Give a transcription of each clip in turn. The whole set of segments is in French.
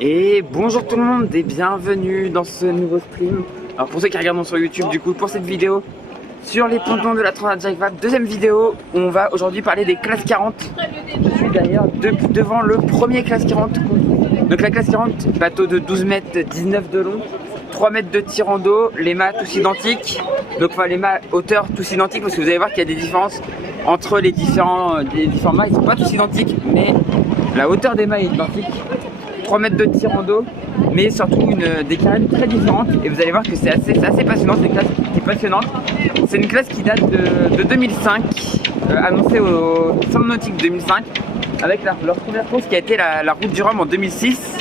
Et bonjour tout le monde et bienvenue dans ce nouveau stream. Alors pour ceux qui regardent sur YouTube, du coup pour cette vidéo sur les pontons de la Transat Jacques Vabre, deuxième vidéo, on va aujourd'hui parler des classes 40. Je suis d'ailleurs devant le premier classe 40. Donc la classe 40, bateau de 12 mètres 19 de long, 3 mètres de tirant d'eau, les mâts tous identiques. Donc enfin les mâts hauteur tous identiques, parce que vous allez voir qu'il y a des différences entre les différents mâts. Ils sont pas tous identiques, mais la hauteur des mâts est identique. 3 mètres de tirant d'eau, mais surtout des carènes très différentes, et vous allez voir que c'est assez passionnant. C'est une classe qui est passionnante. C'est une classe qui date de 2005, annoncée au Centre Nautique 2005, avec leur première course qui a été la Route du Rhum en 2006,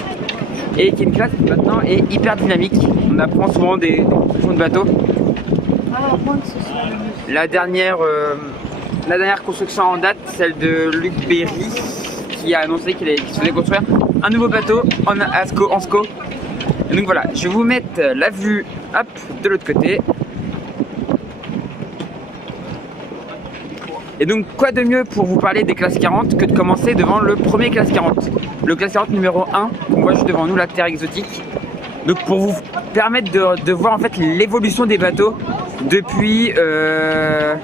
et qui est une classe qui maintenant est hyper dynamique. On apprend souvent des constructions de bateaux. La dernière construction en date, celle de Luc Berry, qui a annoncé qu'il se faisait construire un nouveau bateau en SCO. Et donc voilà, je vais vous mettre la vue hop, de l'autre côté. Et donc quoi de mieux pour vous parler des classes 40 que de commencer devant le premier classe 40. Le classe 40 numéro 1, qu'on voit juste devant nous, la Terre Exotique. Donc pour vous permettre de voir en fait l'évolution des bateaux depuis le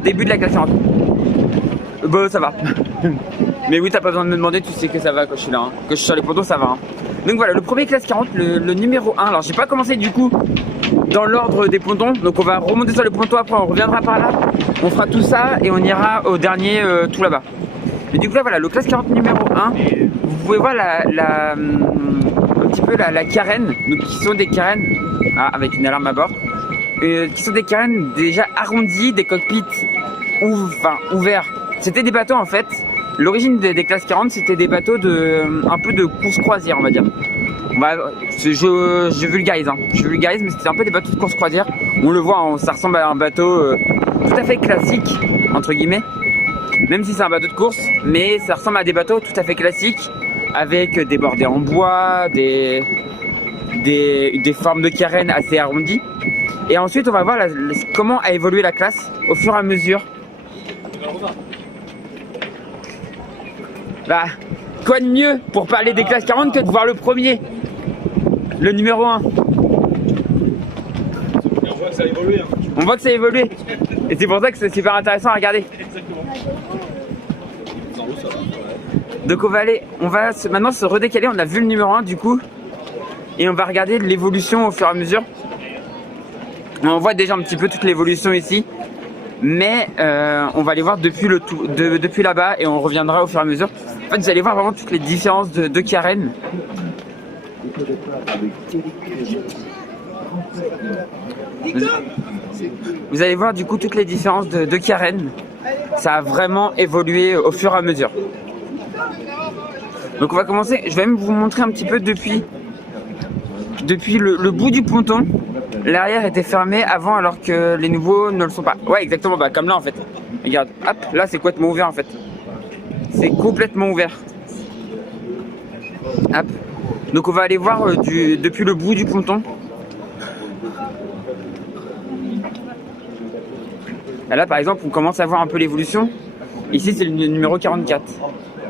début de la classe 40. Bon, ça va. Mais oui, t'as pas besoin de me demander, tu sais que ça va quand je suis là, hein. Quand je suis sur les pontons, ça va, hein. Donc voilà, le premier classe 40, le numéro 1. Alors j'ai pas commencé du coup dans l'ordre des pontons, donc on va remonter sur les pontons, après on reviendra par là, on fera tout ça et on ira au dernier tout là-bas. Et du coup là voilà, le classe 40 numéro 1, vous pouvez voir un petit peu la carène, donc qui sont des carènes avec une alarme à bord, qui sont des carènes déjà arrondies, des cockpits ouverts. C'était des bateaux en fait. L'origine des classes 40, c'était des bateaux un peu de course croisière, on va dire. Je vulgarise, hein. Je vulgarise, mais c'était un peu des bateaux de course croisière. On le voit, ça ressemble à un bateau tout à fait classique, entre guillemets. Même si c'est un bateau de course, mais ça ressemble à des bateaux tout à fait classiques, avec des bordées en bois, des formes de carène assez arrondies. Et ensuite, on va voir comment a évolué la classe au fur et à mesure. Bah, quoi de mieux pour parler des classes 40 que de voir le premier, le numéro 1. Et on voit que ça a évolué, hein. On voit que ça a évolué. Et c'est pour ça que c'est super intéressant à regarder. Donc on va maintenant se redécaler. On a vu le numéro 1 du coup. Et on va regarder l'évolution au fur et à mesure. On voit déjà un petit peu toute l'évolution ici. Mais on va aller voir depuis là-bas et on reviendra au fur et à mesure. En fait, vous allez voir vraiment toutes les différences de carène. Vous allez voir du coup toutes les différences de carène. Ça a vraiment évolué au fur et à mesure. Donc on va commencer. Je vais même vous montrer un petit peu depuis le bout du ponton. L'arrière était fermé avant alors que les nouveaux ne le sont pas. Ouais, exactement, bah comme là en fait. Regarde, hop, là c'est complètement ouvert en fait. C'est complètement ouvert. Hop. Donc on va aller voir depuis le bout du ponton. Et là par exemple on commence à voir un peu l'évolution. Ici c'est le numéro 44.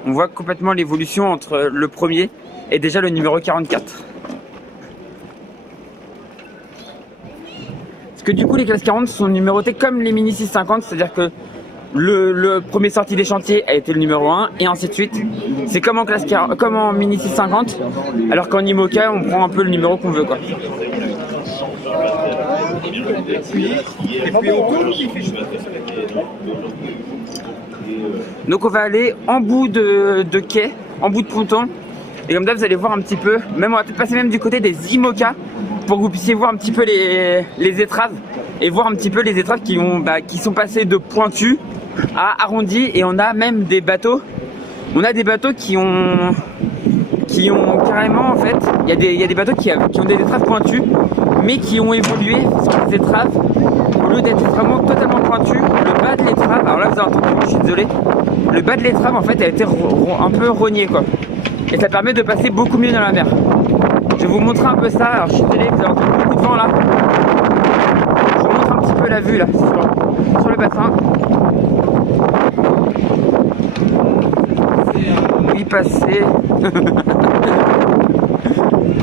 On voit complètement l'évolution entre le premier et déjà le numéro 44. Que du coup les classes 40 sont numérotées comme les mini 650, c'est-à-dire que le premier sorti des chantiers a été le numéro 1 et ainsi de suite. C'est comme en mini 650, alors qu'en IMOCA on prend un peu le numéro qu'on veut quoi. Donc on va aller en bout de quai, en bout de ponton, et comme ça vous allez voir un petit peu, même on va peut-être passer même du côté des IMOCA pour que vous puissiez voir un petit peu les étraves et voir un petit peu les étraves qui sont passées de pointus à arrondis. Et on a même des bateaux, qui ont carrément en fait, il y a des bateaux qui ont des étraves pointues mais qui ont évolué sur les étraves. Au lieu d'être vraiment totalement pointu, le bas de l'étrave, alors là vous avez entendu, je suis désolé, le bas de l'étrave en fait a été un peu rogné quoi. Et ça permet de passer beaucoup mieux dans la mer. Je vais vous montrer un peu ça. Alors je suis désolé, vous avez entendu beaucoup de vent là. Je vous montre un petit peu la vue là sur le bassin. y passer.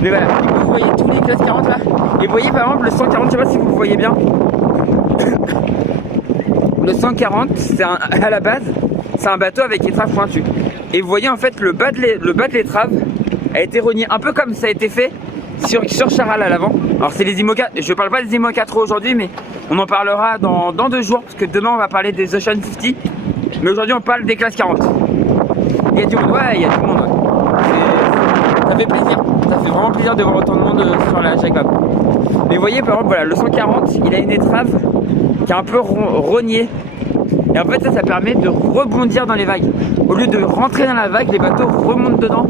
Mais voilà, vous voyez tous les classes 40 là. Et vous voyez par exemple le 140, je sais pas si vous le voyez bien. Le 140, c'est à la base, c'est un bateau avec étrave pointue. Et vous voyez en fait le bas de l'étrave a été rogné un peu comme ça a été fait sur Charal à l'avant. Alors c'est les IMOCA, je parle pas des IMOCA trop aujourd'hui, mais on en parlera dans 2 jours parce que demain on va parler des Ocean 50. Mais aujourd'hui on parle des classes 40. Il y a du monde, ouais, il y a du monde. Ouais. Ça fait plaisir, ça fait vraiment plaisir de voir autant de monde sur la Jack Vabre. Mais vous voyez par exemple, voilà, le 140, il a une étrave qui est un peu rognée. Et en fait ça permet de rebondir dans les vagues. Au lieu de rentrer dans la vague, les bateaux remontent dedans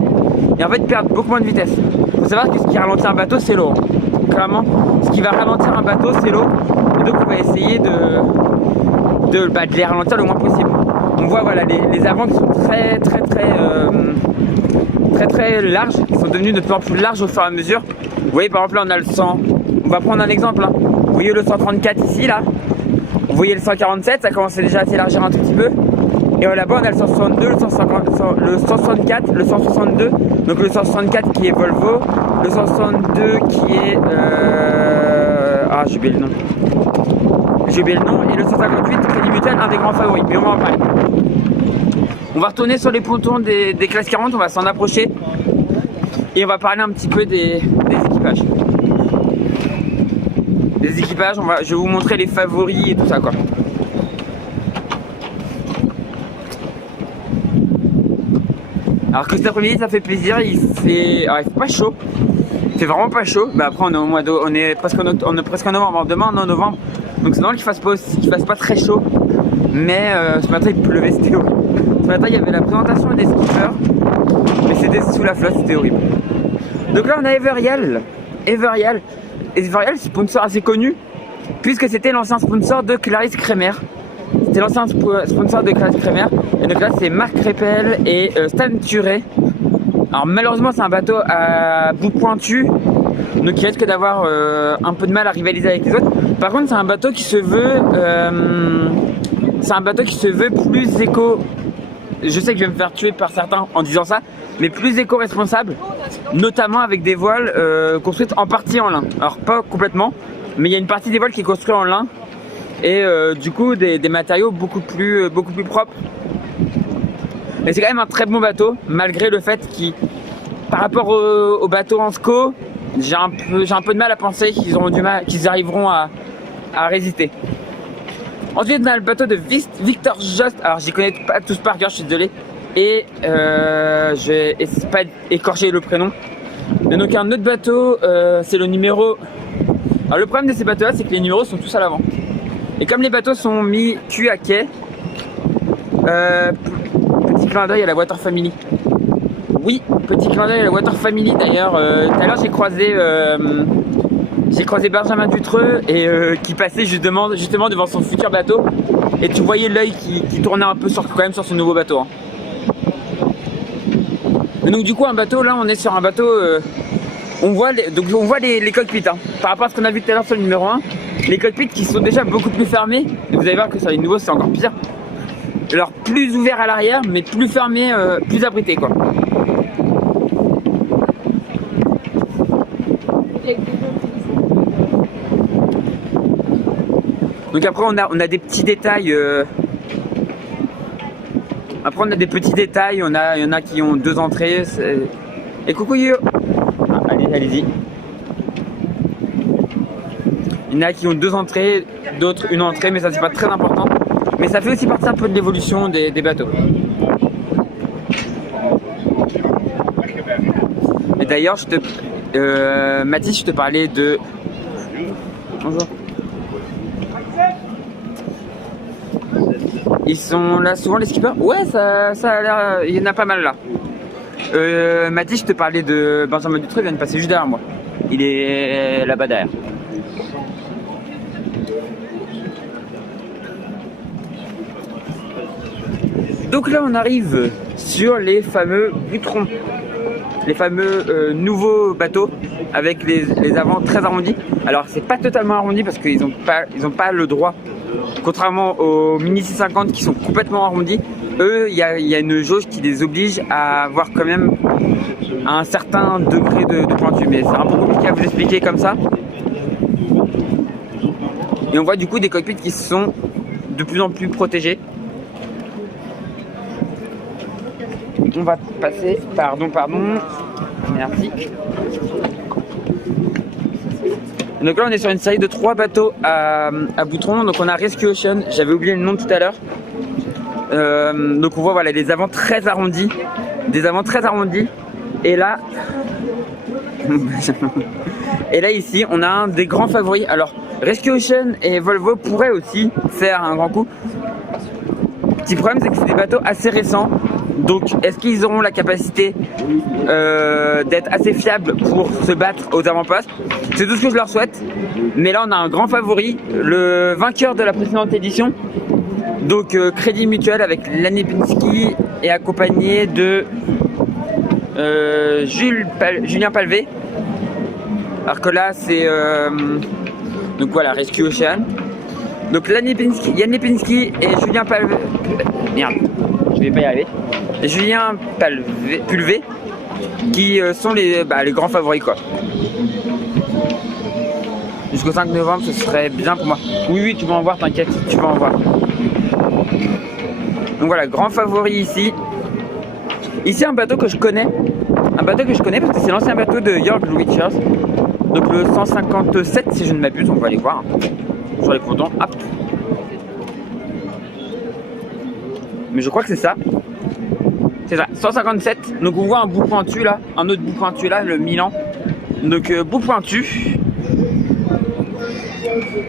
et en fait perdent beaucoup moins de vitesse. Il faut savoir que ce qui ralentit un bateau c'est l'eau. Clairement, ce qui va ralentir un bateau c'est l'eau. Et donc on va essayer de les ralentir le moins possible. On voit voilà les avants qui sont très larges, qui sont devenus de plus en plus larges au fur et à mesure. Vous voyez par exemple là on a le 100, on va prendre un exemple hein. Vous voyez le 134 ici là, vous voyez le 147, ça commence déjà à s'élargir un tout petit peu. Et là-bas on a le 162, le 150, le 164, le 162, donc le 164 qui est Volvo, le 162 qui est ah j'ai oublié le nom. J'ai oublié le nom, et le 158 Crédit Mutuel, un des grands favoris, mais on va en parler. On va retourner sur les pontons des classes 40, on va s'en approcher et on va parler un petit peu des équipages. Les équipages, je vais vous montrer les favoris et tout ça quoi. Alors que cet après-midi ça fait plaisir, il fait pas chaud, il fait vraiment pas chaud, mais après on est au mois on est presque en novembre, demain on est en novembre, donc c'est normal qu'il fasse pas très chaud, mais ce matin il pleuvait, c'était horrible. Ce matin il y avait la présentation des skippers, mais c'était sous la flotte, c'était horrible. Donc là on a Everial, sponsor assez connu, puisque c'était l'ancien sponsor de Clarisse Kremer. C'était l'ancien sponsor de Clarisse Kremer. Et donc là c'est Marc Crépel et Stan Turé. Alors malheureusement c'est un bateau à bout pointu, donc il risque d'avoir un peu de mal à rivaliser avec les autres. Par contre c'est un bateau qui se veut plus éco. Je sais que je vais me faire tuer par certains en disant ça, mais plus éco-responsable, notamment avec des voiles construites en partie en lin. Alors pas complètement, mais il y a une partie des voiles qui est construite en lin et du coup des matériaux beaucoup plus propres. Mais c'est quand même un très bon bateau, malgré le fait qu'il, par rapport au bateau en SCO, j'ai un peu de mal à penser qu'ils arriveront à résister. Ensuite on a le bateau de Victor Jost, alors j'y connais pas tous par cœur, je suis désolé, et je vais pas écorcher le prénom. Mais donc un autre bateau, c'est le numéro. Alors le problème de ces bateaux là, c'est que les numéros sont tous à l'avant. Et comme les bateaux sont mis cul à quai, petit clin d'œil à la Water Family. Oui, petit clin d'œil à la Water Family d'ailleurs. Tout à l'heure j'ai croisé Benjamin Dutreux et qui passait justement devant son futur bateau. Et tu voyais l'œil qui tournait un peu quand même sur ce nouveau bateau. Hein. Et donc du coup un bateau, là on est sur un bateau, on voit les cockpits. Hein. Par rapport à ce qu'on a vu tout à l'heure sur le numéro 1, les cockpits qui sont déjà beaucoup plus fermés. Et vous allez voir que sur les nouveaux c'est encore pire. Alors plus ouvert à l'arrière mais plus fermé, plus abrité quoi. Donc après on a des petits détails. Après on a des petits détails. Il y en a qui ont 2 entrées. Et coucou yo. Allez-y. Il y en a qui ont 2 entrées, d'autres une entrée, mais ça c'est pas très important. Mais ça fait aussi partie un peu de l'évolution des bateaux. Et d'ailleurs, Mathis, je te parlais de. Bonjour. Ils sont là souvent les skippers. Ouais, ça a l'air. Il y en a pas mal là. Mathis, je te parlais de Benjamin Dutreux, il vient de passer juste derrière moi. Il est là-bas derrière. Donc là on arrive sur les fameux butrons, les fameux nouveaux bateaux avec les avants très arrondis. Alors c'est pas totalement arrondi parce qu'ils ont pas le droit, contrairement aux Mini 650 qui sont complètement arrondis. eux, il y a une jauge qui les oblige à avoir quand même un certain degré de pointu. Mais c'est un peu compliqué à vous expliquer comme ça. Et on voit du coup des cockpits qui sont de plus en plus protégés. On va passer, pardon, merci. Donc là on est sur une série de 3 bateaux à boutron. Donc on a Rescue Ocean, j'avais oublié le nom tout à l'heure. Donc on voit voilà des avants très arrondis. Et là, ici on a un des grands favoris. Alors Rescue Ocean et Volvo pourraient aussi faire un grand coup. Petit problème c'est que c'est des bateaux assez récents. Donc est-ce qu'ils auront la capacité d'être assez fiables pour se battre aux avant-postes? C'est tout ce que je leur souhaite. Mais là on a un grand favori, le vainqueur de la précédente édition. Donc Crédit Mutuel avec Laniepinski et accompagné de Julien Palvé. Alors que là c'est donc voilà Rescue Ocean. Donc Laniepinski et Julien Palvé. Merde, je vais pas y arriver. Et Julien Pulvé qui sont les grands favoris quoi. Jusqu'au 5 novembre ce serait bien pour moi. Oui tu vas en voir, t'inquiète, tu vas en voir. Donc voilà, grand favori ici. Ici un bateau que je connais. Parce que c'est l'ancien bateau de Jörg Luichers. Donc le 157 si je ne m'abuse, on va aller voir sur les pontons. Hop. Mais je crois que c'est ça. C'est ça, 157. Donc on voit un bout pointu là, un autre bout pointu là, le Milan. Donc bout pointu.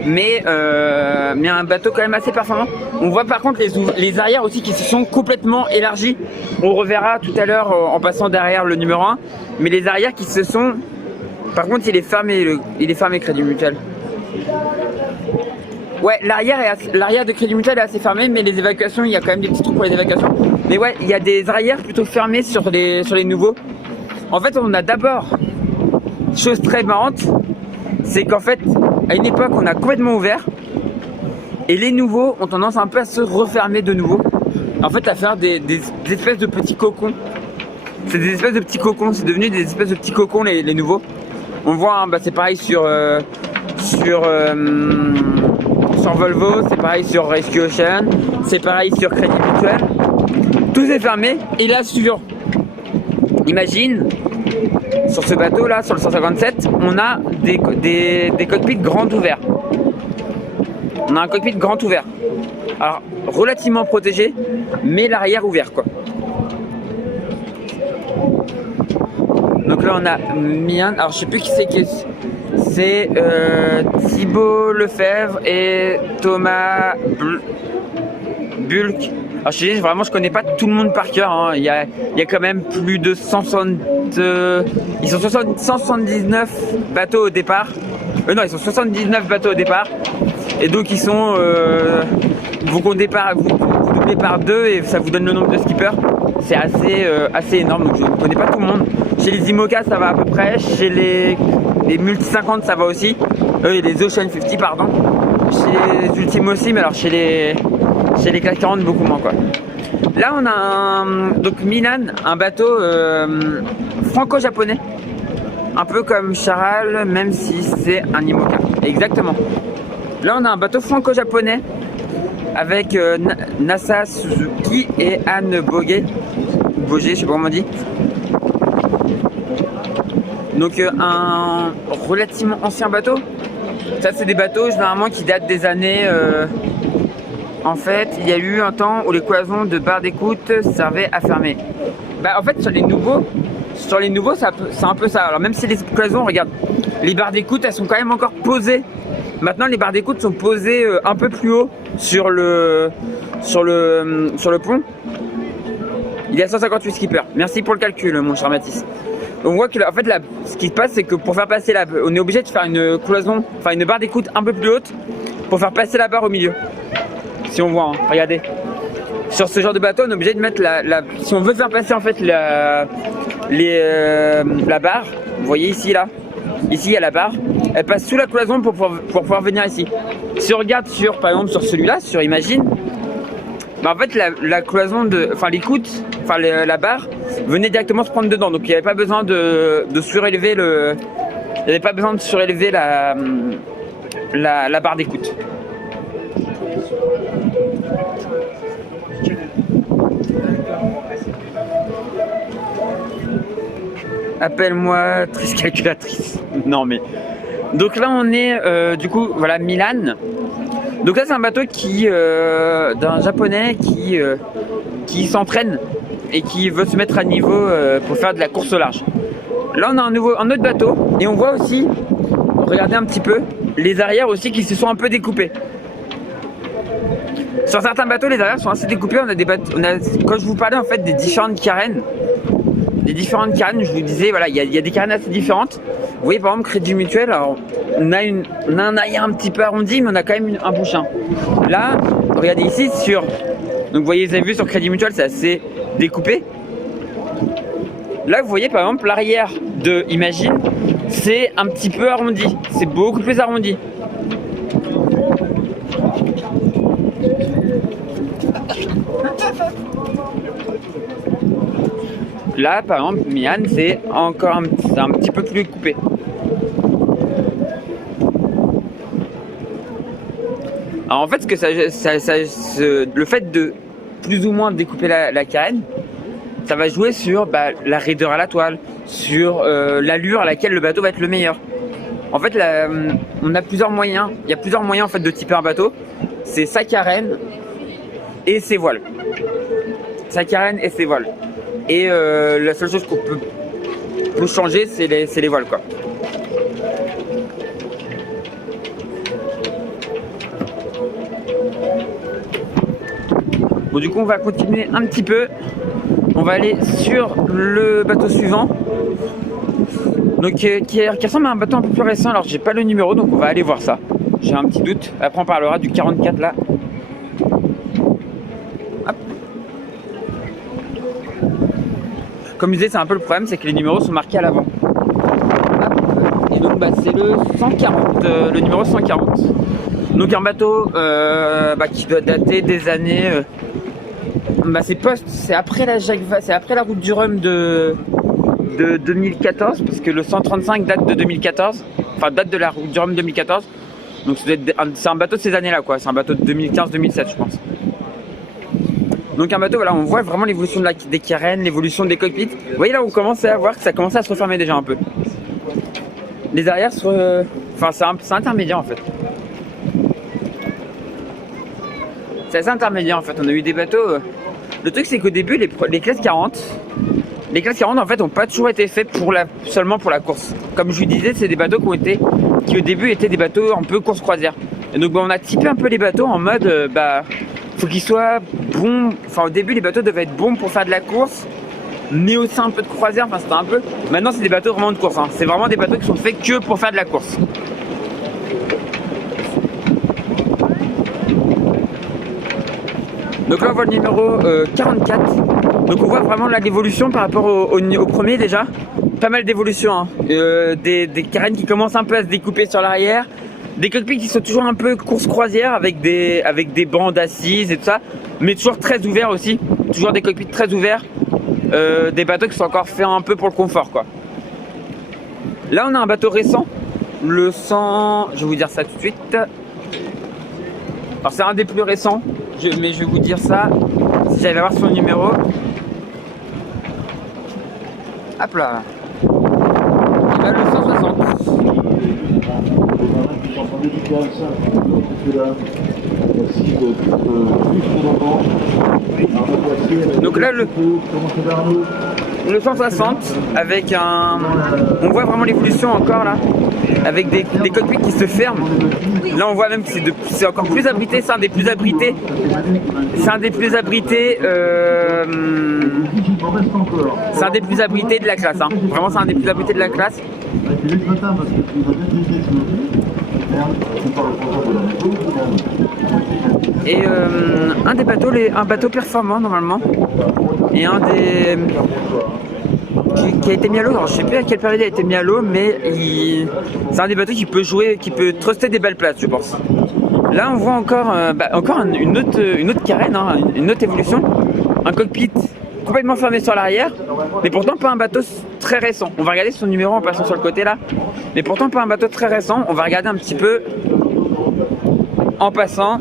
Mais un bateau quand même assez performant. On voit par contre les arrières aussi qui se sont complètement élargis. On reverra tout à l'heure en passant derrière le numéro 1. Mais les arrières qui se sont... Par contre il est fermé Crédit Mutuel. Ouais, l'arrière de Crédit Mutuel est assez fermé, mais les évacuations, il y a quand même des petits trucs pour les évacuations. Mais ouais, il y a des arrières plutôt fermées sur les nouveaux. En fait, on a d'abord, chose très marrante, c'est qu'en fait, à une époque, on a complètement ouvert. Et les nouveaux ont tendance un peu à se refermer de nouveau. En fait, à faire des espèces de petits cocons. C'est des espèces de petits cocons, c'est devenu des espèces de petits cocons les nouveaux. On voit, hein, c'est pareil sur Volvo, c'est pareil sur Rescue Ocean, c'est pareil sur Crédit Mutuel. Tout est fermé. Et là, imagine, sur ce bateau là, sur le 157, on a des cockpits grands ouverts. On a un cockpit grand ouvert. Alors, relativement protégé, mais l'arrière ouvert quoi. Donc là, on a Mian. Alors, je sais plus qui c'est c'est Thibaut Lefebvre et Thomas Bulk. Alors je dis vraiment je connais pas tout le monde par cœur, hein. Il y a quand même plus de 179 bateaux au départ. Non, ils sont 79 bateaux au départ. Et donc ils sont vous doublez par 2 et ça vous donne le nombre de skippers. C'est assez énorme, donc je ne connais pas tout le monde. Chez les IMOCA ça va à peu près, chez les Multi 50 ça va aussi, les Ocean 50 pardon, chez les Ultime aussi, mais alors chez les CAC 40 beaucoup moins quoi. Là on a donc Milan, un bateau franco-japonais, un peu comme Charal, même si c'est un IMOCA, exactement. Là on a un bateau franco-japonais avec Nasa Suzuki et Anne Boguet, je sais pas comment on dit. Donc un relativement ancien bateau. Ça c'est des bateaux généralement qui datent des années... En fait, il y a eu un temps où les cloisons de barres d'écoute servaient à fermer. En fait sur les nouveaux c'est un peu ça. Alors même si les cloisons, regarde, les barres d'écoute elles sont quand même encore posées. Maintenant les barres d'écoute sont posées un peu plus haut sur le pont. Il y a 158 skippers. Merci pour le calcul mon cher Mathis. On voit que en fait là, ce qui se passe c'est que pour faire passer on est obligé de faire une cloison, enfin une barre d'écoute un peu plus haute pour faire passer la barre au milieu. Si on voit, hein, regardez. Sur ce genre de bateau on est obligé de mettre si on veut faire passer en fait la barre, vous voyez ici là, ici il y a la barre, elle passe sous la cloison pour pouvoir venir ici. Si on regarde par exemple sur celui-là, sur Imagine, bah en fait la cloison enfin l'écoute, enfin la barre venait directement se prendre dedans, donc il n'y avait pas besoin de surélever il n'y avait pas besoin de surélever la barre d'écoute. Appelle-moi triste calculatrice. Non mais. Donc là on est du coup voilà Milan. Donc là c'est un bateau d'un japonais qui s'entraîne et qui veut se mettre à niveau pour faire de la course au large. Là on a un autre bateau et on voit aussi, regardez un petit peu, les arrières aussi qui se sont un peu découpés. Sur certains bateaux les arrières sont assez découpés. On a des bateaux, quand je vous parlais en fait des différentes carènes, je vous disais voilà il y a des carènes assez différentes. Vous voyez par exemple Crédit Mutuel, alors on a un arrière un petit peu arrondi mais on a quand même un bouchin. Là regardez ici donc vous voyez, vous avez vu sur Crédit Mutuel c'est assez découpé. Là vous voyez par exemple l'arrière de Imagine c'est un petit peu arrondi, c'est beaucoup plus arrondi. Là par exemple Mian c'est encore un petit peu plus coupé. Alors en fait ce que le fait de plus ou moins découper la carène, ça va jouer sur la raideur à la toile, sur l'allure à laquelle le bateau va être le meilleur. En fait on a plusieurs moyens, il y a plusieurs moyens en fait de typer un bateau. C'est sa carène et ses voiles. Sa carène et ses voiles. Et la seule chose qu'on peut changer c'est les voiles quoi. Bon du coup on va continuer un petit peu. On va aller sur le bateau suivant. Donc qui ressemble à un bateau un peu plus récent. Alors j'ai pas le numéro donc on va aller voir ça. J'ai un petit doute. Après on parlera du 44 là. Hop. Comme je disais c'est un peu le problème, c'est que les numéros sont marqués à l'avant. Et donc c'est le 140, le numéro 140. Donc un bateau qui doit dater des années c'est après la Jacques Vabre, c'est après la route du Rhum de 2014 parce que le 135 date de 2014, enfin date de la route du Rhum 2014. Donc c'est un bateau de ces années-là quoi, c'est un bateau de 2015-2007 je pense. Donc un bateau voilà, on voit vraiment l'évolution des carènes, l'évolution des cockpits. Vous voyez là on commence à voir que ça commence à se refermer déjà un peu. Les arrières c'est intermédiaire en fait. C'est assez intermédiaire en fait, on a eu des bateaux. Le truc c'est qu'au début les classes 40 en fait ont pas toujours été faits seulement pour la course. Comme je vous disais, c'est des bateaux qui au début étaient des bateaux un peu course croisière. Et donc on a typé un peu les bateaux en mode faut qu'ils soient bons. Enfin au début les bateaux devaient être bons pour faire de la course, mais aussi un peu de croisière, enfin c'était un peu. Maintenant c'est des bateaux vraiment de course, hein. C'est vraiment des bateaux qui sont faits que pour faire de la course. Donc là on voit le numéro 44. Donc on voit vraiment là l'évolution par rapport au premier déjà. Pas mal d'évolution, hein. Des carènes qui commencent un peu à se découper sur l'arrière. Des cockpits qui sont toujours un peu course croisière avec des bancs d'assises et tout ça. Mais toujours très ouverts aussi. Toujours des cockpits très ouverts. Des bateaux qui sont encore faits un peu pour le confort quoi. Là on a un bateau récent. Le 100... Je vais vous dire ça tout de suite. Alors c'est un des plus récents. Mais je vais vous dire ça si j'arrive à voir son numéro. Hop là. Là le 160. Donc là le 160 avec on voit vraiment l'évolution encore là, avec des cockpits qui se ferment. Là on voit même que c'est encore plus abrité, c'est un des plus abrités. C'est un des plus abrités de la classe, hein. Vraiment c'est un des plus abrités de la classe. Et un bateau performant normalement. Et un des qui a été mis à l'eau, alors je sais plus à quelle période il a été mis à l'eau, mais c'est un des bateaux qui peut truster des belles places je pense. Là on voit encore, une autre carène, hein, une autre évolution. Un cockpit complètement fermé sur l'arrière, mais pourtant pas un bateau très récent. On va regarder son numéro en passant sur le côté là, mais pourtant pas un bateau très récent. On va regarder un petit peu en passant.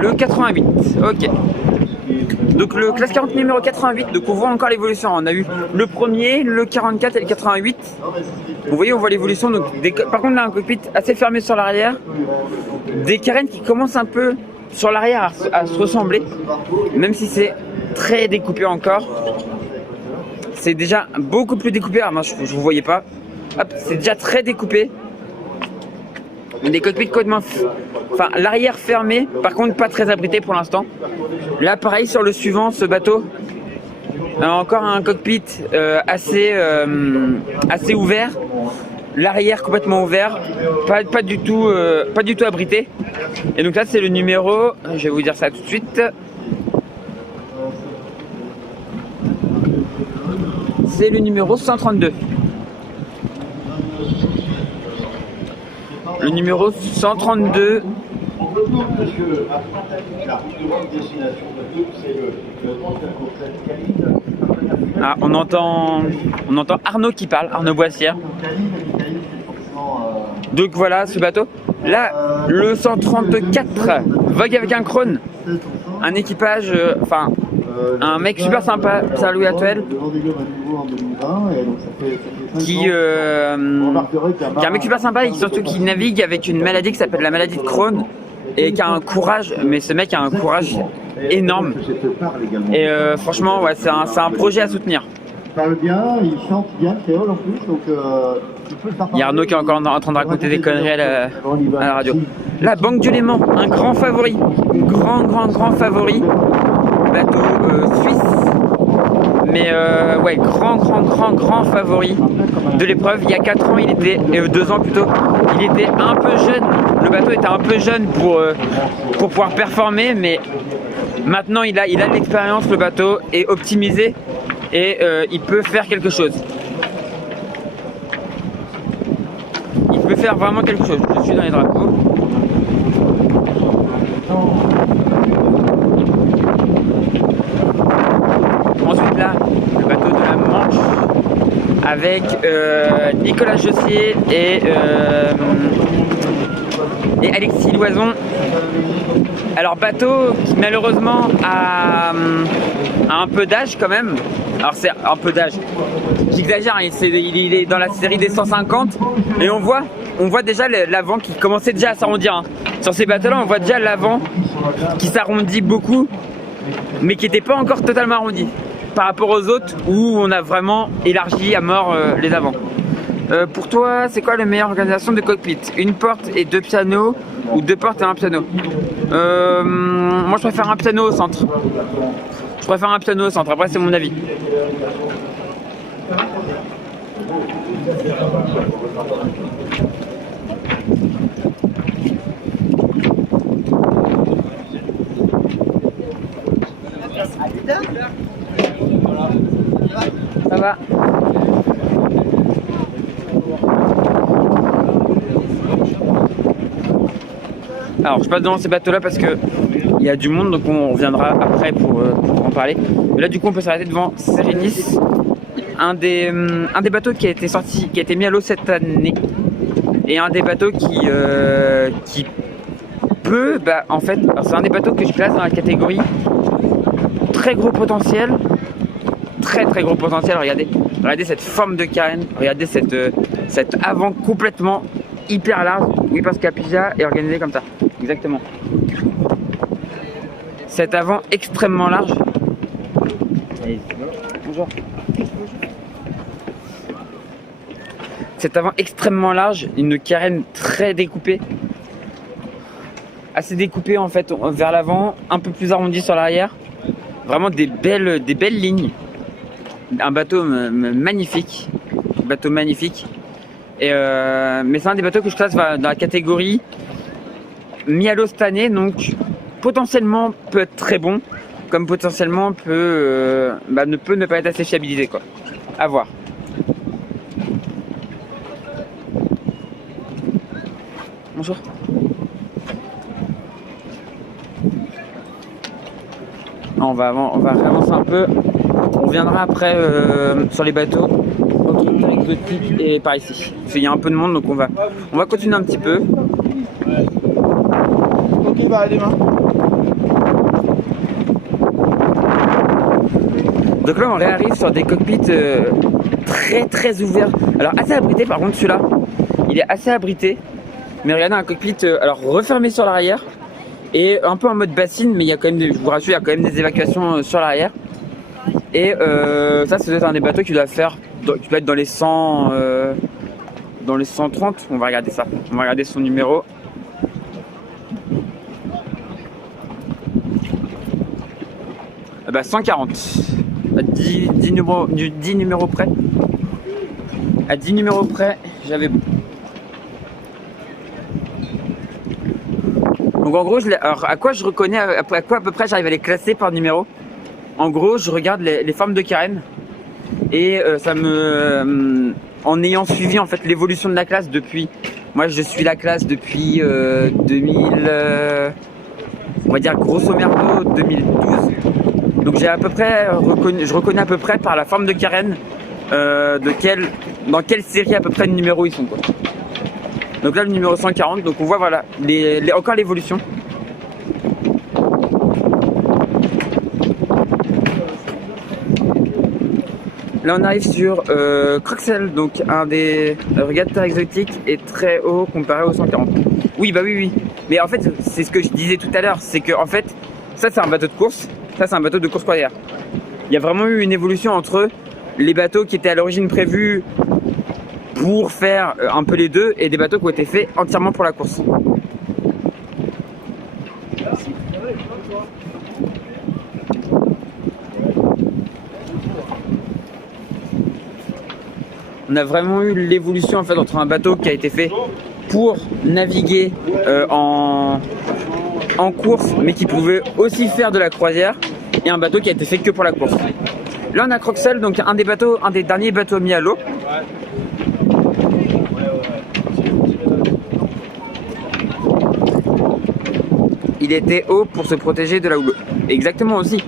Le 88, ok. Donc le classe 40 numéro 88, donc on voit encore l'évolution. On a eu le premier, le 44 et le 88. Vous voyez, on voit l'évolution. Par contre là, un cockpit assez fermé sur l'arrière, des carènes qui commencent un peu sur l'arrière à se ressembler, même si c'est très découpé encore. C'est déjà beaucoup plus découpé. Alors moi, je vous voyais pas. Hop, c'est déjà très découpé. Des cockpits complètement, enfin l'arrière fermé, par contre pas très abrité pour l'instant. Là pareil sur le suivant, ce bateau, encore un cockpit assez ouvert, l'arrière complètement ouvert, pas du tout abrité. Et donc là c'est le numéro, je vais vous dire ça tout de suite. C'est le numéro 132. Le numéro 132. Ah, on entend Arnaud qui parle, Arnaud Boissière. Donc voilà ce bateau. Là, le 134 vogue avec un Krone, un équipage, un mec super sympa, Pierre Louis Atoel, qui est un mec super sympa et surtout qui navigue avec une maladie qui s'appelle la maladie de Crohn et qui a un courage, mais ce mec a un courage énorme. Et franchement, ouais, c'est un projet à soutenir. Il parle bien, il chante bien créole en plus, donc il y a Arnaud qui est encore en train de raconter des conneries à la radio. La Banque du Léman, un grand favori, grand favori, bateau suisse, mais ouais, grand favori de l'épreuve. Il y a 4 ans, 2 ans plutôt, il était un peu jeune, le bateau était un peu jeune pour pouvoir performer, mais maintenant il a de l'expérience, le bateau est optimisé et il peut faire quelque chose. Il peut faire vraiment quelque chose. Je suis dans les drapeaux. Ensuite là, le bateau de la Manche avec Nicolas Jossier et Alexis Loison. Alors bateau qui malheureusement a un peu d'âge quand même. Alors c'est un peu d'âge, j'exagère, hein, il est dans la série des 150 et on voit déjà l'avant qui commençait déjà à s'arrondir. Hein. Sur ces bateaux là on voit déjà l'avant qui s'arrondit beaucoup mais qui n'était pas encore totalement arrondi par rapport aux autres où on a vraiment élargi à mort les avants. Pour toi, c'est quoi la meilleure organisation de cockpit? Une porte et 2 pianos ou 2 portes et 1 piano? Moi je préfère un piano au centre. Je préfère un piano au centre, après c'est mon avis. Ça va. Alors je passe devant ces bateaux là parce que il y a du monde, donc on reviendra après pour en parler. Mais là du coup on peut s'arrêter devant Serenis, un des bateaux qui a été sorti, qui a été mis à l'eau cette année, et un des bateaux qui peut, en fait, c'est un des bateaux que je classe dans la catégorie très gros potentiel, très gros potentiel. Regardez cette forme de carène, regardez cet avant complètement hyper large. Oui, parce qu'Apija est organisé comme ça, exactement. Cet avant extrêmement large. Bonjour. Cet avant extrêmement large, une carène très découpée, assez découpée en fait vers l'avant, un peu plus arrondi sur l'arrière. Vraiment des belles lignes. Un bateau magnifique, Et mais c'est un des bateaux que je classe dans la catégorie mis à l'eau cette année, donc potentiellement peut être très bon, comme potentiellement ne peut ne pas être assez fiabilisé, quoi. À voir. Bonjour. On va avancer un peu. On reviendra après sur les bateaux exotiques et par ici. Parce qu'il y a un peu de monde, donc on va continuer un petit peu. Ok, bah allez, main. Donc là on réarrive sur des cockpits très ouverts. Alors assez abrités par contre celui-là. Il est assez abrité. Mais regardez un cockpit alors refermé sur l'arrière. Et un peu en mode bassine, mais il y a quand même je vous rassure, il y a quand même des évacuations sur l'arrière. Et ça doit être un des bateaux qui doit être dans les 100 dans les 130. On va regarder ça. On va regarder son numéro. Bah 140. À 10 numéros près. À 10 numéros près, j'avais. Donc en gros, alors à quoi je reconnais, à quoi à peu près j'arrive à les classer par numéro. En gros, je regarde les formes de carène et ça me, en ayant suivi en fait l'évolution de la classe depuis. Moi, je suis la classe depuis 2000, on va dire grosso merdo 2012. Donc j'ai à peu près je reconnais à peu près par la forme de carène dans quelle série à peu près de numéros ils sont quoi. Donc là le numéro 140, donc on voit voilà encore l'évolution. Là on arrive sur Croxel, donc un des régatteurs exotiques est très haut comparé au 140. Oui bah oui. Mais en fait c'est ce que je disais tout à l'heure, c'est que en fait ça c'est un bateau de course, ça c'est un bateau de course croisière. Il y a vraiment eu une évolution entre les bateaux qui étaient à l'origine prévus pour faire un peu les deux et des bateaux qui ont été faits entièrement pour la course. On a vraiment eu l'évolution en fait entre un bateau qui a été fait pour naviguer en course mais qui pouvait aussi faire de la croisière et un bateau qui a été fait que pour la course. Là on a Croxel, donc un des derniers bateaux mis à l'eau. Il était haut pour se protéger de la houle. Exactement aussi.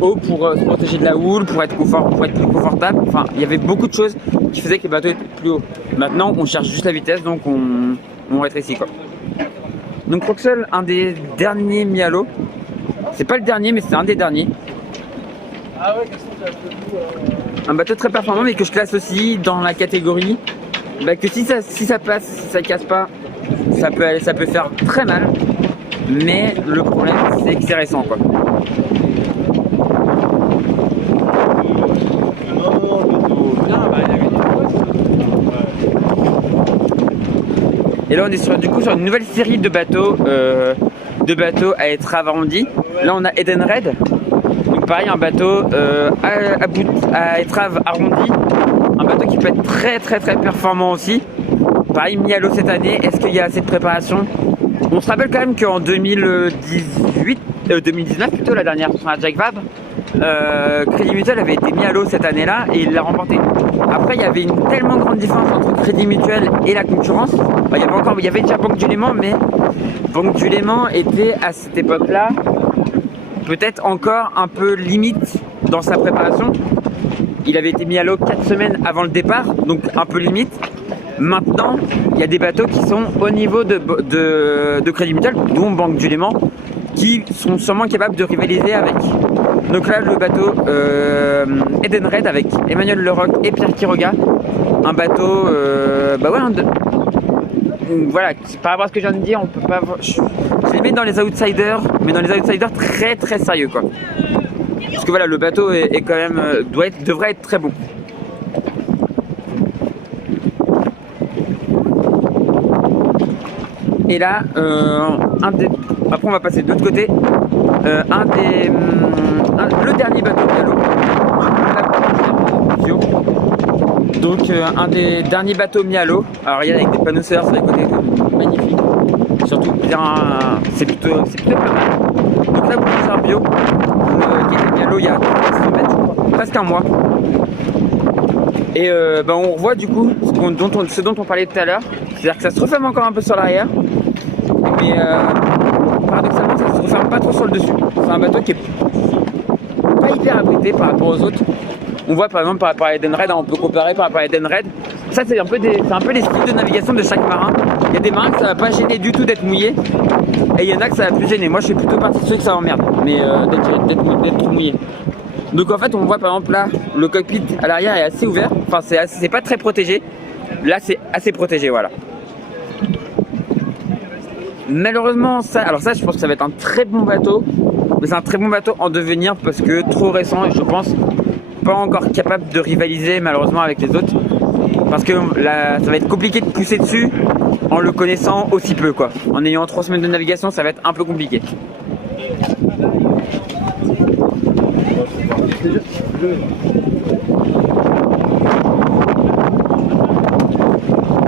Haut pour se protéger de la houle, pour être plus confortable. Enfin, il y avait beaucoup de choses qui faisaient que les bateaux étaient plus hauts. Maintenant, on cherche juste la vitesse, donc on rétrécit quoi. Donc Croxel, un des derniers mis à l'eau. C'est pas le dernier, mais c'est un des derniers. Un bateau très performant, mais que je classe aussi dans la catégorie que si ça passe, si ça casse pas, ça peut faire très mal. Mais le problème c'est que c'est récent quoi. Et là on est du coup sur une nouvelle série de bateaux à étrave arrondie. Là on a Edenred. Donc pareil un bateau à étrave arrondie. Un bateau qui peut être très performant aussi. Pareil mis à l'eau cette année. Est-ce qu'il y a assez de préparation? On se rappelle quand même qu'en 2019 plutôt, la dernière sur la Jack Vabre, Crédit Mutuel avait été mis à l'eau cette année-là et il l'a remporté. Après, il y avait une tellement grande différence entre Crédit Mutuel et la concurrence. Il y avait déjà Banque du Léman, mais Banque du Léman était à cette époque-là peut-être encore un peu limite dans sa préparation. Il avait été mis à l'eau 4 semaines avant le départ, donc un peu limite. Maintenant, il y a des bateaux qui sont au niveau de Crédit Mutuel, dont Banque du Léman, qui sont sûrement capables de rivaliser avec. Donc là, le bateau Edenred avec Emmanuel Leroc et Pierre Quiroga, un bateau, voilà, par rapport à ce que je viens de dire, on peut pas. Je les mets dans les outsiders, mais dans les outsiders très sérieux quoi. Parce que voilà, le bateau est quand même devrait être très bon. Et là, après on va passer de l'autre côté. Le dernier bateau mis à l'eau. Donc un des derniers bateaux mis à l'eau. Alors il y a avec des panneaux solaires sur les côtés, magnifique. Surtout bien, c'est plutôt pas mal. Donc là, boulangerie bio, qui était mis à l'eau il y a 3 semaines, presque un mois. Et on revoit du coup ce dont on parlait tout à l'heure. C'est-à-dire que ça se referme encore un peu sur l'arrière. Mais paradoxalement, ça se referme pas trop sur le dessus. C'est un bateau qui est pas hyper abrité par rapport aux autres. On voit par exemple par rapport à Edenred, on peut comparer par rapport à Edenred. Ça c'est un peu les styles de navigation de chaque marin. Il y a des marins que ça va pas gêner du tout d'être mouillé. Et il y en a que ça va plus gêner. Moi je suis plutôt parti de ceux que ça emmerde. Mais d'être mouillé. Donc en fait on voit par exemple là, le cockpit à l'arrière est assez ouvert. Enfin c'est pas très protégé. Là c'est assez protégé, voilà. Malheureusement alors ça je pense que ça va être un très bon bateau. Mais c'est un très bon bateau en devenir parce que trop récent et je pense pas encore capable de rivaliser malheureusement avec les autres. Parce que là, ça va être compliqué de pousser dessus en le connaissant aussi peu quoi. En ayant 3 semaines de navigation, ça va être un peu compliqué.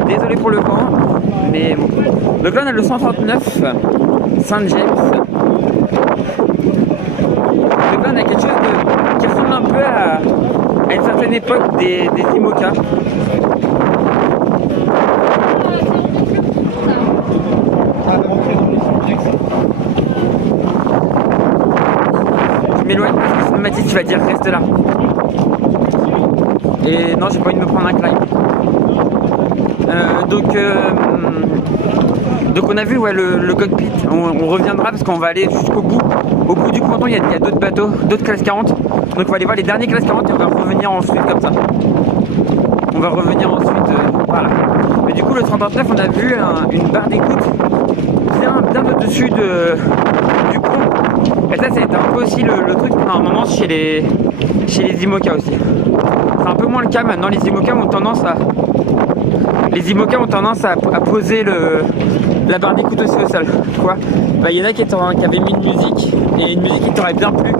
Désolé pour le vent, mais bon. Donc là on a le 139 Saint James. Donc là on a quelque chose qui ressemble un peu à une certaine époque des IMOCA. Je m'éloigne parce que sinon Mathis tu vas dire reste là. Et non, j'ai pas envie de me prendre un climb. Donc on a vu ouais, le cockpit, on reviendra parce qu'on va aller jusqu'au bout. Au bout du ponton il y a d'autres bateaux, d'autres classes 40. Donc on va aller voir les derniers classes 40 et on va revenir ensuite comme ça. On va revenir ensuite, voilà. Mais du coup le 39 on a vu une barre d'écoute bien au-dessus du pont. Et ça c'est un peu aussi le truc pendant un moment chez les IMOCA aussi. C'est un peu moins le cas maintenant, les IMOCA ont tendance à poser la barre d'écoute aussi au sol. Quoi bah, y en a qui avaient mis une musique, et une musique qui t'aurait bien plu.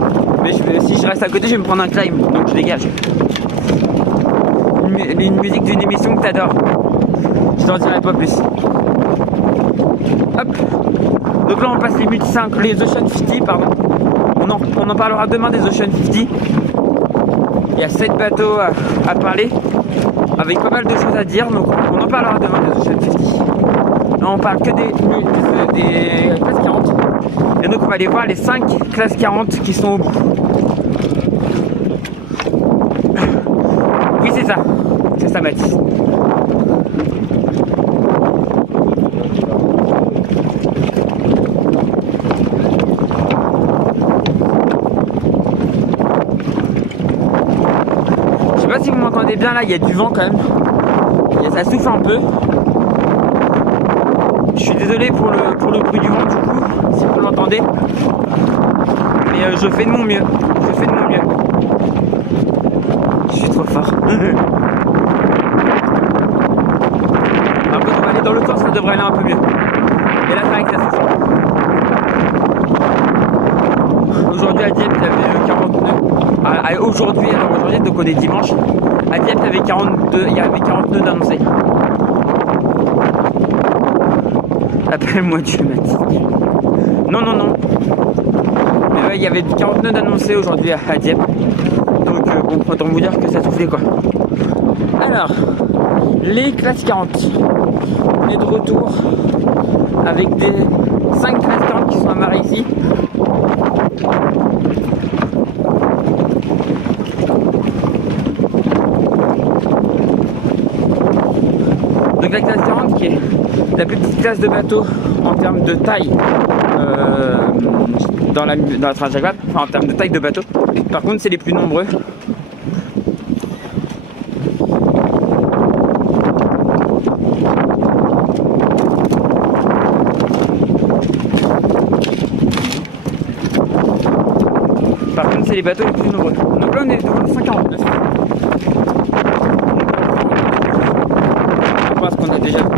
Mais si je reste à côté, je vais me prendre un climb, donc je dégage. Une musique d'une émission que t'adores. Je t'en dirai pas plus. Hop. Donc là on passe les les Ocean 50, pardon. On en parlera demain des Ocean 50. Il y a 7 bateaux à parler, avec pas mal de choses à dire, donc on en parlera demain des Ocean 50. Là on parle que des classes 40. Et donc on va aller voir les 5 classes 40 qui sont au bout. Oui c'est ça Mathis. Je sais pas si vous m'entendez bien là, il y a du vent quand même. Ça souffle un peu. Je suis désolé pour le bruit du vent du coup, si vous l'entendez. Mais je fais de mon mieux. Je suis trop fort. Alors quand on va aller dans l'autre sens, ça devrait aller un peu mieux. Et là ça va éclater. Aujourd'hui à Dieppe il y avait 42. Aujourd'hui donc on est dimanche. À Dieppe il y avait 42 d'annoncés. Appelle-moi Dieu Mathis. Non. Mais ouais, il y avait 49 d'annoncés aujourd'hui à Dieppe. Donc bon, autant vous dire que ça soufflait quoi. Alors, les classes 40. On est de retour avec des 5 classes 40 qui sont amarrées ici. Donc la classe 40 qui est la plus petite classe de bateau en termes de taille dans la Transjacquard, enfin en termes de taille de bateau. Par contre c'est les plus nombreux. Par contre c'est les bateaux les plus nombreux. Donc là on est devant le 149. Parce qu'on a déjà vu à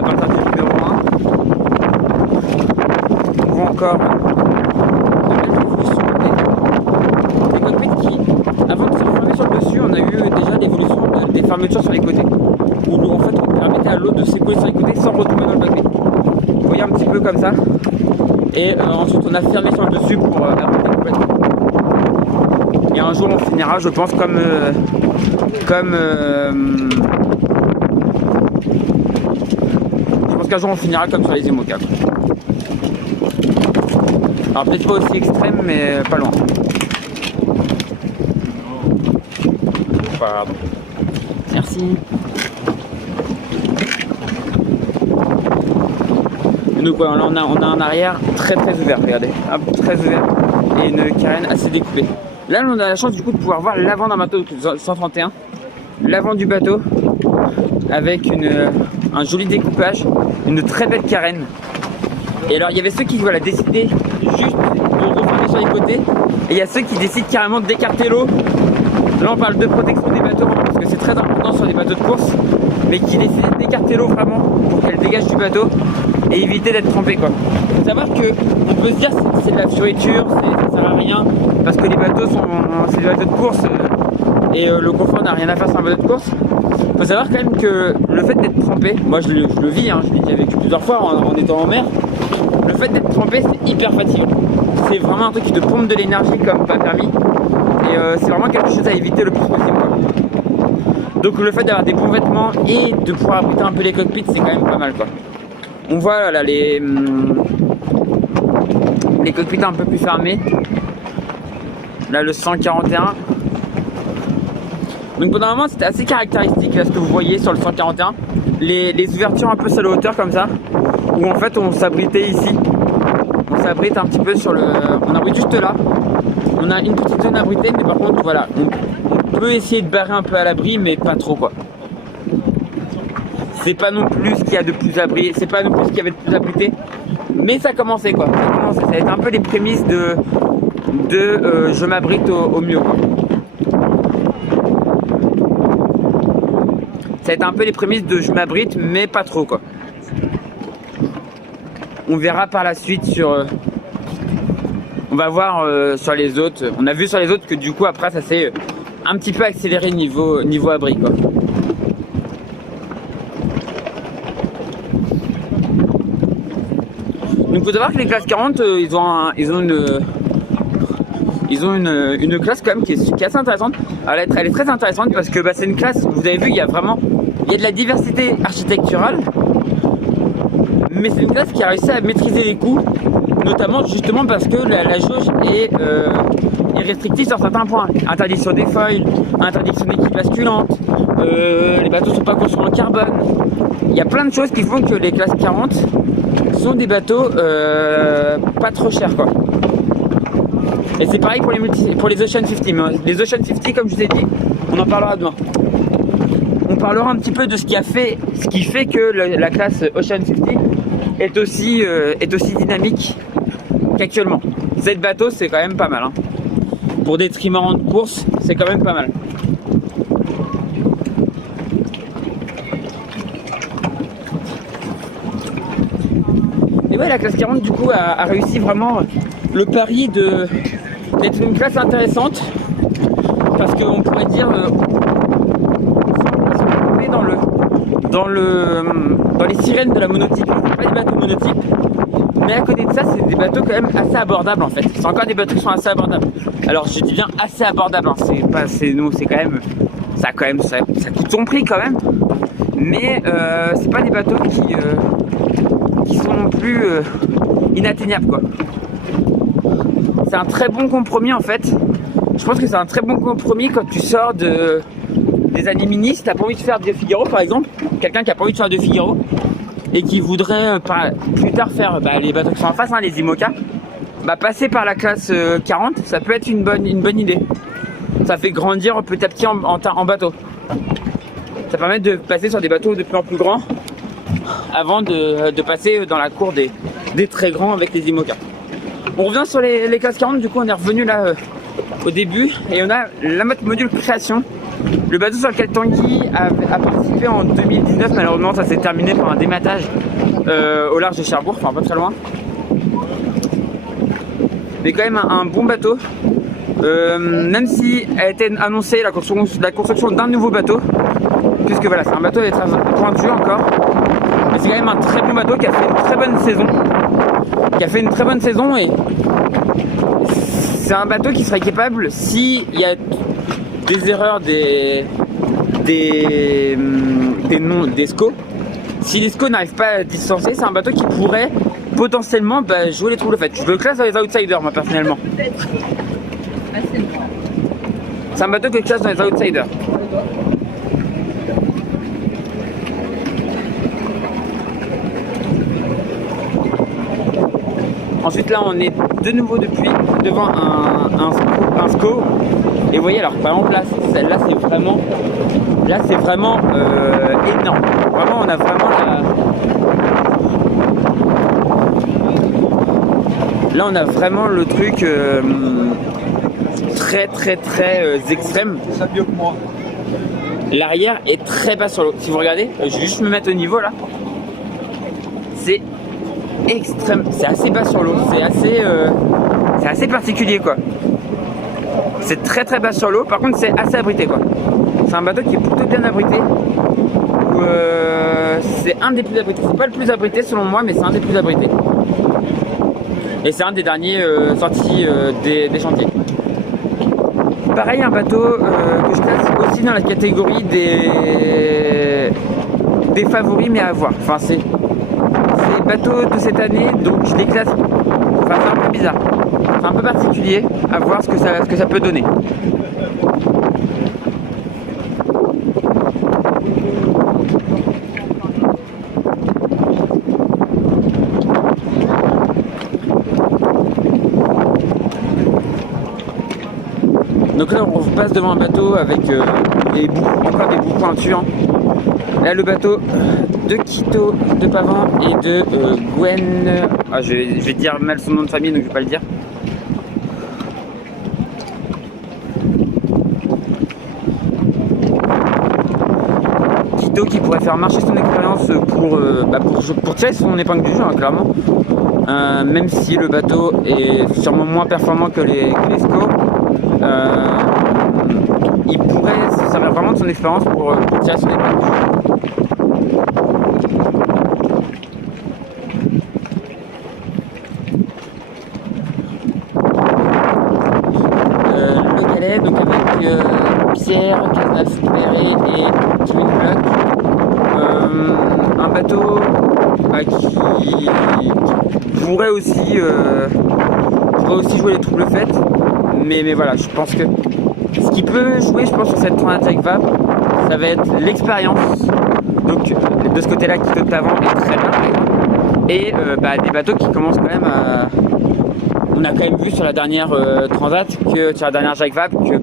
partir du numéro 1. On voit encore des cockpits qui, avant de se fermer sur le dessus, on a eu déjà l'évolution des fermetures sur les côtés. Où en fait on permettait à l'eau de s'écouler sur les côtés sans retomber dans le cockpit. Vous voyez un petit peu comme ça. Et ensuite on a fermé sur le dessus pour abriter complètement. Et un jour on finira je pense comme pense qu'un jour on finira comme sur les IMOCA. Alors peut-être pas aussi extrême, mais pas loin. Pardon. Merci. Donc voilà, là on a un arrière très ouvert, regardez, très ouvert et une carène assez découpée. Là on a la chance du coup de pouvoir voir l'avant d'un bateau 131, l'avant du bateau avec un joli découpage, une très belle carène. Et alors il y avait ceux qui voilà, décidaient juste de refermer sur les côtés et il y a ceux qui décident carrément d'écarter l'eau. Là on parle de protection des bateaux parce que c'est très important sur les bateaux de course, mais qui décident d'écarter l'eau vraiment pour qu'elle dégage du bateau et éviter d'être trempé quoi. Faut savoir que on peut se dire c'est de la fioriture, ça sert à rien parce que les bateaux c'est des bateaux de course et le confort n'a rien à faire sur un bateau de course. Faut savoir quand même que le fait d'être trempé, moi je le vis, hein, je l'ai déjà vécu plusieurs fois en étant en mer, le fait d'être trempé c'est hyper fatigant. C'est vraiment un truc qui te pompe de l'énergie comme pas permis et c'est vraiment quelque chose à éviter le plus possible quoi. Donc le fait d'avoir des bons vêtements et de pouvoir abriter un peu les cockpits c'est quand même pas mal quoi. On voit là les cockpits un peu plus fermés. Là le 141. Donc pendant un moment c'était assez caractéristique là ce que vous voyez sur le 141. Les ouvertures un peu sur la hauteur comme ça. Où en fait on s'abritait ici. On s'abrite un petit peu sur le. On abrite juste là. On a une petite zone abritée mais par contre voilà. On peut essayer de barrer un peu à l'abri mais pas trop quoi. C'est pas non plus ce qu'il y a de plus abri, c'est pas non plus ce qu'il y avait de plus abrité, mais ça commençait quoi. Ça va être un peu les prémices de je m'abrite au mieux quoi. Ça va être un peu les prémices de je m'abrite mais pas trop quoi. On verra par la suite sur. On va voir sur les autres. On a vu sur les autres que du coup après ça s'est un petit peu accéléré niveau abri quoi. Donc il faut savoir que les classes 40, ils ont une classe quand même qui est assez intéressante. Elle est très intéressante parce que c'est une classe, vous avez vu, il y a de la diversité architecturale, mais c'est une classe qui a réussi à maîtriser les coûts, notamment justement parce que la jauge est restrictive sur certains points. Interdiction des foils, interdiction d'équipe basculante, les bateaux sont pas construits en carbone. Il y a plein de choses qui font que les classes 40 sont des bateaux pas trop chers quoi. Et c'est pareil pour les Ocean 50. Mais les Ocean 50 comme je vous ai dit, on en parlera demain. On parlera un petit peu de ce qui fait que la classe Ocean 50 est aussi dynamique qu'actuellement. 7 bateaux c'est quand même pas mal hein. Pour des trimarans de course c'est quand même pas mal. Et ouais, la classe 40 du coup a réussi vraiment le pari d'être une classe intéressante parce qu'on pourrait dire on est dans les sirènes de la monotype. C'est pas des bateaux monotypes, mais à côté de ça c'est des bateaux quand même assez abordables en fait. C'est encore des bateaux qui sont assez abordables. Alors je dis bien assez abordables, hein. C'est quand même ça coûte son prix quand même, mais c'est pas des bateaux qui sont non plus inatteignables quoi. C'est un très bon compromis en fait. Je pense que c'est un très bon compromis quand tu sors des années mini. Si t'as pas envie de faire de Figaro par exemple, quelqu'un qui a pas envie de faire de Figaro et qui voudrait plus tard faire les bateaux qui sont en face, hein, les IMOCA, passer par la classe 40, ça peut être une bonne idée. Ça fait grandir petit à petit en bateau. Ça permet de passer sur des bateaux de plus en plus grands avant de passer dans la cour des très grands avec les IMOCA. On revient sur les classes 40, du coup on est revenu là au début et on a la module création. Le bateau sur lequel Tanguy a participé en 2019, malheureusement ça s'est terminé par un dématage au large de Cherbourg, enfin pas très loin. Mais quand même un bon bateau, même si a été annoncée la construction d'un nouveau bateau, puisque voilà c'est un bateau très pointu encore, mais c'est quand même un très bon bateau qui a fait une très bonne saison, et c'est un bateau qui serait capable, s'il y a des erreurs des SCO, si les SCO n'arrivent pas à distancer, c'est un bateau qui pourrait potentiellement jouer les troubles faits. Je le classe dans les outsiders, moi personnellement. C'est un bateau que je classe dans les outsiders. Ensuite là on est de nouveau devant un SCO. Et vous voyez alors par exemple là celle-là c'est vraiment énorme. Vraiment on a vraiment là on a vraiment le truc très extrême. Ça mieux que moi. L'arrière est très bas sur l'eau. Si vous regardez, je vais juste me mettre au niveau là. C'est extrême, c'est assez bas sur l'eau, c'est assez particulier quoi. C'est très bas sur l'eau, par contre c'est assez abrité quoi. C'est un bateau qui est plutôt bien abrité. C'est un des plus abrités, c'est pas le plus abrité selon moi, mais c'est un des plus abrités. Et c'est un des derniers sortis des chantiers. Pareil, un bateau que je classe aussi dans la catégorie des favoris mais à voir. Enfin c'est bateaux de cette année, donc je les classe. Enfin c'est un peu bizarre, c'est un peu particulier, à voir ce que ça peut donner. Donc là on passe devant un bateau avec encore des bouts pointus. Hein. Là le bateau de Quito, de Pavin et de Gwen. Ah, je vais dire mal son nom de famille donc je vais pas le dire. Quito qui pourrait faire marcher son expérience pour tirer son épingle du jeu hein, clairement. Même si le bateau est sûrement moins performant que les SCO. Il pourrait se servir vraiment de son expérience pour tirer son épingle du jeu. Le Calais, donc avec Pierre, Cazenave, Perret et Kevin Bloch. Un bateau qui pourrait aussi jouer les troubles faits. Mais voilà, je pense que ce qui peut jouer, je pense, sur cette Tornado Jack Vabre, ça va être l'expérience. Donc de ce côté-là, Quito de Pavin est très bien. Et des bateaux qui commencent quand même à... On a quand même vu sur la dernière Transat, sur la dernière Jack Vabre, que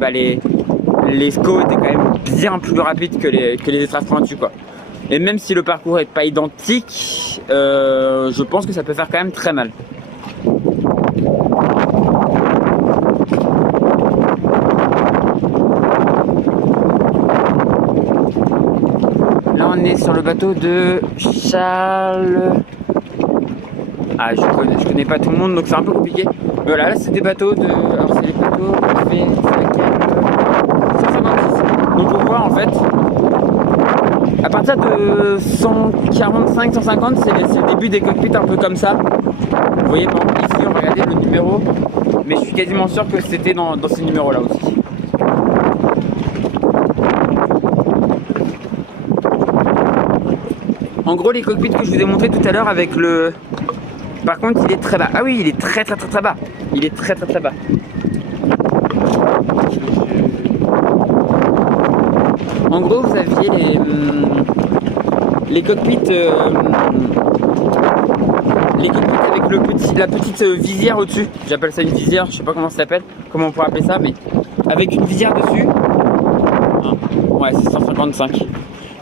les SCO étaient quand même bien plus rapides que les étraves pointues quoi. Et même si le parcours n'est pas identique, je pense que ça peut faire quand même très mal. Là on est sur le bateau de Charles. Ah je connais pas tout le monde donc c'est un peu compliqué. Voilà, là c'est des bateaux de... Alors c'est les bateaux... C'est laquelle 156. Donc on voit en fait... À partir de 145, 150, c'est le début des cockpits un peu comme ça. Vous voyez, par exemple, ici, on va regarder le numéro. Mais je suis quasiment sûr que c'était dans ces numéros-là aussi. En gros, les cockpits que je vous ai montré tout à l'heure avec le... Par contre, il est très bas. Ah oui, il est très bas. Il est très bas. En gros, vous aviez les cockpits avec la petite visière au-dessus. J'appelle ça une visière, je sais pas comment ça s'appelle, comment on pourrait appeler ça, mais avec une visière dessus. Ouais, c'est 155.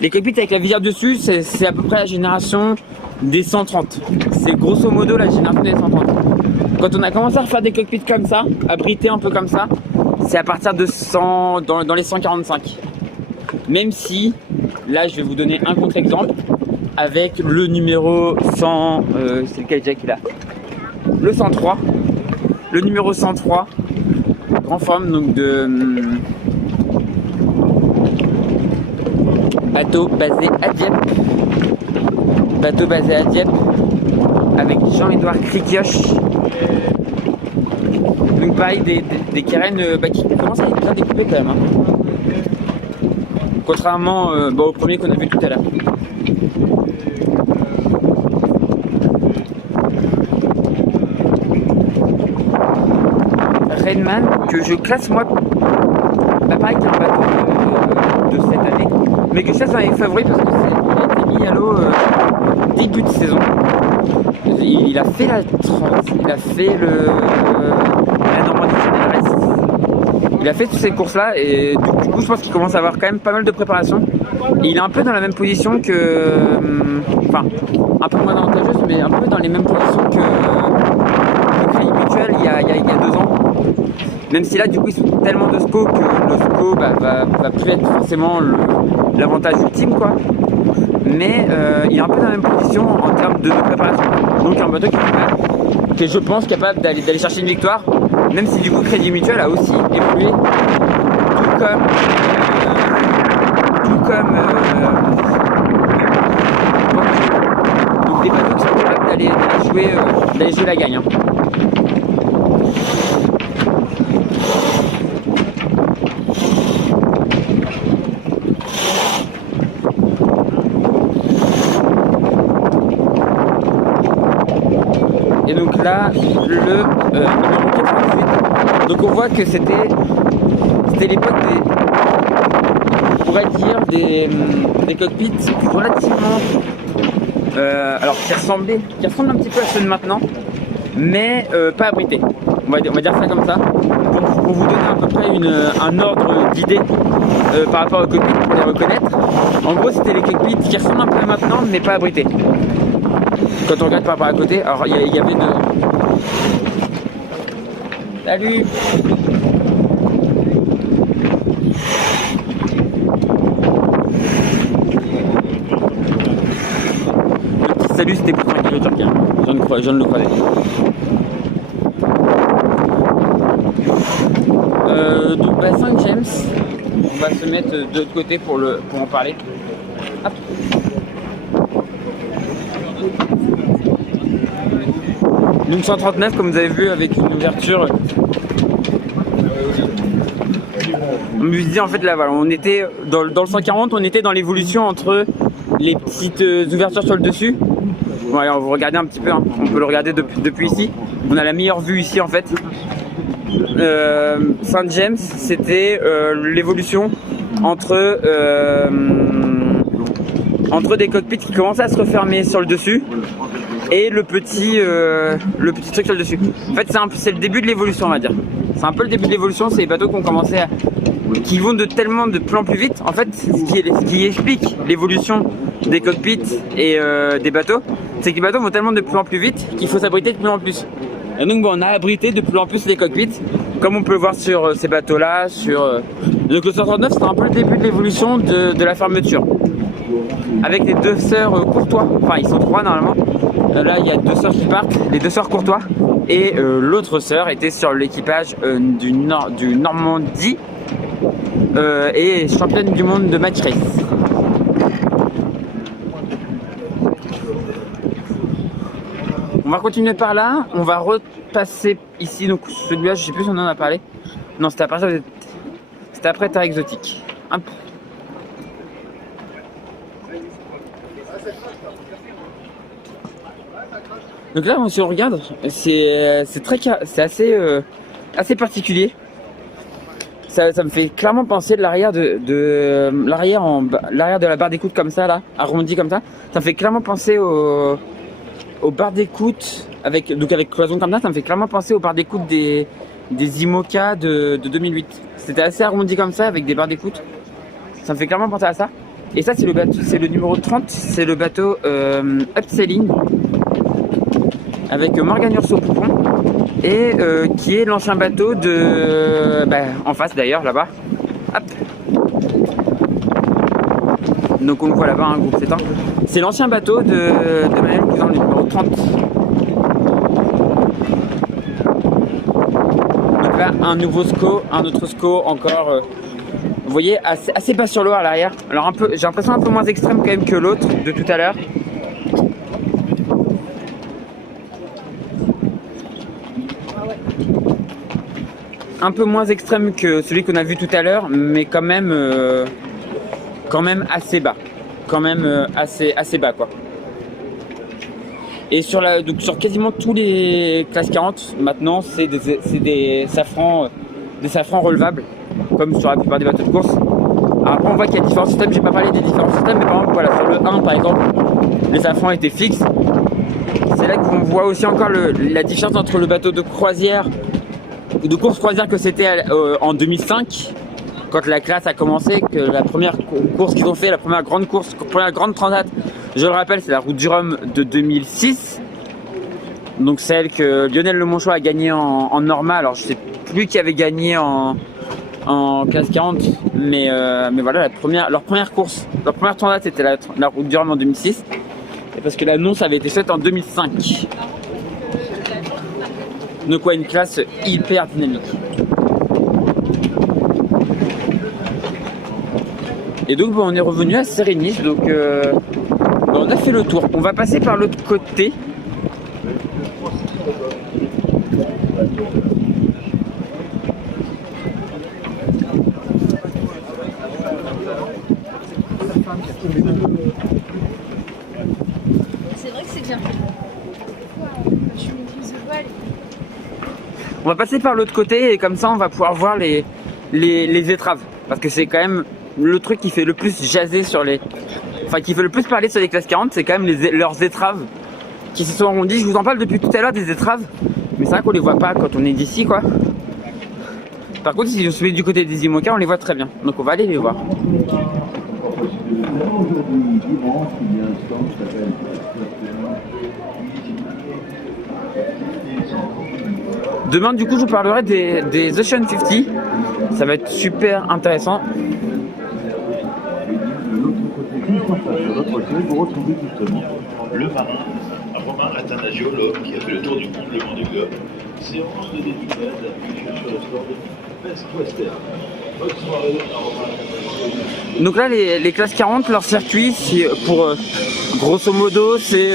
Les cockpits avec la visière dessus, c'est à peu près la génération des 130. C'est grosso modo la génération des 130. Quand on a commencé à refaire des cockpits comme ça, abrités un peu comme ça, c'est à partir de 100, dans les 145. Même si, là je vais vous donner un contre-exemple avec le numéro 100, c'est lequel Jack là, le 103, le numéro 103, grand forme donc de bateau basé à Dieppe, avec Jean-Édouard Cricioche. Donc pareil, des carènes qui commencent à être bien découpées quand même. Hein. Contrairement au premier qu'on a vu tout à l'heure. que je classe moi, bah pareil qu'un bateau de cette année, mais que je classe dans les favoris parce que il a été mis à l'eau début de saison. Il a fait la Trans, il a fait la Normandie Fédérale, il a fait toutes ces courses là et du coup je pense qu'il commence à avoir quand même pas mal de préparation. Et il est un peu dans la même position que, enfin un peu moins avantageuse, mais un peu dans les mêmes positions que Crédit Mutuel il y a 2 ans. Même si là du coup ils sont tellement de SCO que le SCO va plus être forcément l'avantage ultime quoi. Mais il est un peu dans la même position en termes de préparation. Donc un bateau qui est je pense capable d'aller chercher une victoire, même si du coup Crédit Mutuel a aussi évolué, tout comme donc des bateaux qui sont capables d'aller jouer la gagne. Hein. Et donc là, le numéro 98. Donc on voit que c'était l'époque on pourrait dire des cockpits relativement, alors qui ressemblent un petit peu à ceux de maintenant, mais pas abrités. On va dire ça comme ça, pour vous donner à peu près un ordre d'idée par rapport aux cockpits pour les reconnaître. En gros, c'était les cockpits qui ressemblent un peu à maintenant, mais pas abrités. Quand on regarde par rapport à côté, alors il y avait Salut. Le petit salut c'était pour tranquille le turquien, je ne le croyais. Donc 5 James, on va se mettre de l'autre côté pour en parler. Hop. Donc 139 comme vous avez vu avec une ouverture. On me disait en fait là voilà, on était dans le 140, on était dans l'évolution entre les petites ouvertures sur le dessus. Voilà, vous regardez un petit peu, hein. On peut le regarder depuis ici. On a la meilleure vue ici en fait. Saint James, c'était l'évolution entre des cockpits qui commençaient à se refermer sur le dessus et le petit truc sur le dessus. En fait, c'est le début de l'évolution, on va dire. C'est un peu le début de l'évolution. C'est les bateaux qui vont de plus en plus vite. En fait, ce qui explique l'évolution des cockpits et des bateaux, c'est que les bateaux vont tellement de plus en plus vite qu'il faut s'abriter de plus en plus. Et donc, bon, on a abrité de plus en plus les cockpits, comme on peut le voir sur ces bateaux-là. Donc, le 139, c'est un peu le début de l'évolution de la fermeture. Avec les 2 sœurs Courtois, enfin, ils sont 3 normalement. Là, il y a 2 sœurs qui partent, les 2 sœurs Courtois. Et l'autre sœur était sur l'équipage du Normandie et championne du monde de match race. On va continuer par là, on va repasser ici, donc celui-là, je sais plus si on en a parlé. Non, c'était après Terre Exotique. Hop. Donc là, si on regarde, c'est assez particulier. Ça me fait clairement penser de l'arrière l'arrière de la barre d'écoute comme ça là, arrondi comme ça. Ça me fait clairement penser aux barres d'écoute avec cloison comme ça. Ça me fait clairement penser aux barres d'écoute des IMOCA de 2008. C'était assez arrondi comme ça avec des barres d'écoute. Ça me fait clairement penser à ça. Et ça c'est le numéro 30, c'est le bateau Upsailing avec Morgan Urso Poupon et qui est l'ancien bateau en face d'ailleurs là-bas. Hop. Donc on le voit là-bas, un groupe 7 ans. C'est l'ancien bateau de Manuel Cousin, le numéro 30. Donc là un autre SCO encore. Vous voyez, assez bas sur l'eau à l'arrière. Alors j'ai l'impression un peu moins extrême quand même que l'autre de tout à l'heure. Un peu moins extrême que celui qu'on a vu tout à l'heure, mais quand même assez bas. Quand même assez bas quoi. Et sur quasiment tous les classes 40, maintenant c'est des safrans des safrans relevables, comme sur la plupart des bateaux de course. Alors après on voit qu'il y a différents systèmes, j'ai pas parlé des différents systèmes, mais par exemple voilà, sur le 1 par exemple, les safrans étaient fixes. C'est là qu'on voit aussi encore la différence entre le bateau de croisière, de course croisière que c'était en 2005, quand la classe a commencé, que la première course qu'ils ont fait, la première grande course, première grande transat, je le rappelle, c'est la route du Rhum de 2006. Donc celle que Lionel Lemonchois a gagné en normal. Alors je sais plus qui avait gagné en classe 40, mais voilà, leur première course, leur première transat c'était la route du Rhum en 2006. Et parce que l'annonce avait été faite en 2005. Donc ouais, une classe hyper dynamique. Et donc bon, on est revenu à Séréniche, donc on a fait le tour. On va passer par l'autre côté. C'est vrai que c'est bien. Je maîtrise le voile. On va passer par l'autre côté et comme ça on va pouvoir voir les étraves. Parce que c'est quand même le truc qui fait le plus jaser sur les... Enfin qui fait le plus parler sur les classes 40, c'est quand même leurs étraves qui se sont arrondies. Je vous en parle depuis tout à l'heure des étraves, mais c'est vrai qu'on les voit pas quand on est d'ici quoi. Par contre si on se met du côté des IMOCA on les voit très bien, donc on va aller les voir. Demain du coup je vous parlerai des Ocean 50, ça va être super intéressant. Sur l'autre côté, vous retrouvez justement le marin Romain Athanasio, l'homme qui a fait le tour du monde, le Vendée Globe. Séance de dédicace appuyée sur le store de Best Western. Bonne soirée à Romain Athanasio. Donc là les classes 40, leur circuit c'est pour grosso modo c'est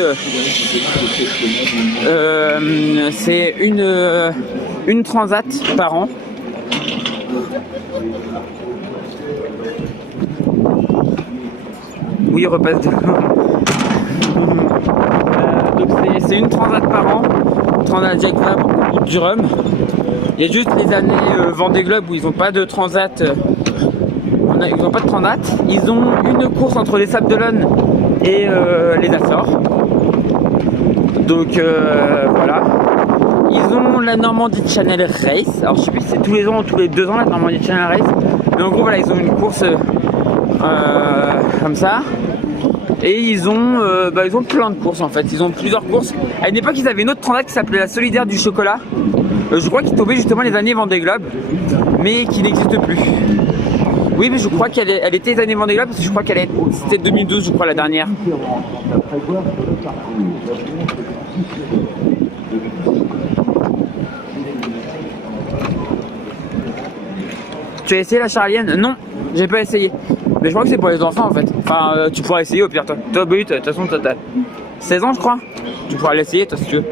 une transat par an. Oui, il repasse de... donc c'est une transat par an, transat Jacques Vabre ou du Rhum. Il y a juste les années Vendée Globe où ils n'ont pas de transat. Ils n'ont pas de transat. Ils ont une course entre les Sables d'Olonne et les Açores. Donc voilà. Ils ont la Normandie Channel Race. Alors je sais plus si c'est tous les ans ou tous les 2 ans la Normandie Channel Race. Mais en gros voilà, ils ont une course comme ça. Et ils ont plein de courses en fait. Ils ont plusieurs courses. À une époque ils avaient une autre transat qui s'appelait la Solidaire du Chocolat. Je crois qu'il tombait justement les années Vendée Globe, mais qui n'existe plus. Oui, mais je crois qu'elle était les années Vendée Globe parce que je crois qu'elle c'était 2012, je crois la dernière. Tu as essayé la Charlienne? Non, j'ai pas essayé. Mais je crois que c'est pour les enfants en fait. Enfin, tu pourras essayer au pire toi. Toi, bah oui, de toute façon, t'as 16 ans je crois. Tu pourras l'essayer toi si tu veux.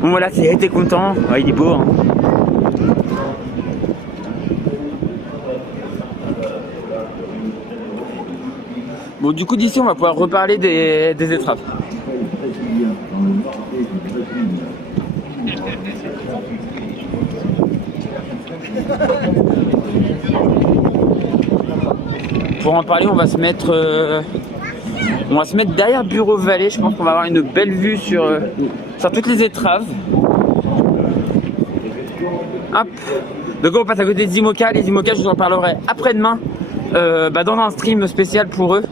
Bon voilà, t'es content. Ouais, il est beau hein. Bon du coup d'ici on va pouvoir reparler des étraves. Pour en parler on va se mettre derrière Bureau Vallée. Je pense qu'on va avoir une belle vue sur toutes les étraves. Hop. Donc on passe à côté des IMOCA. Les IMOCA je vous en parlerai après-demain dans un stream spécial pour eux.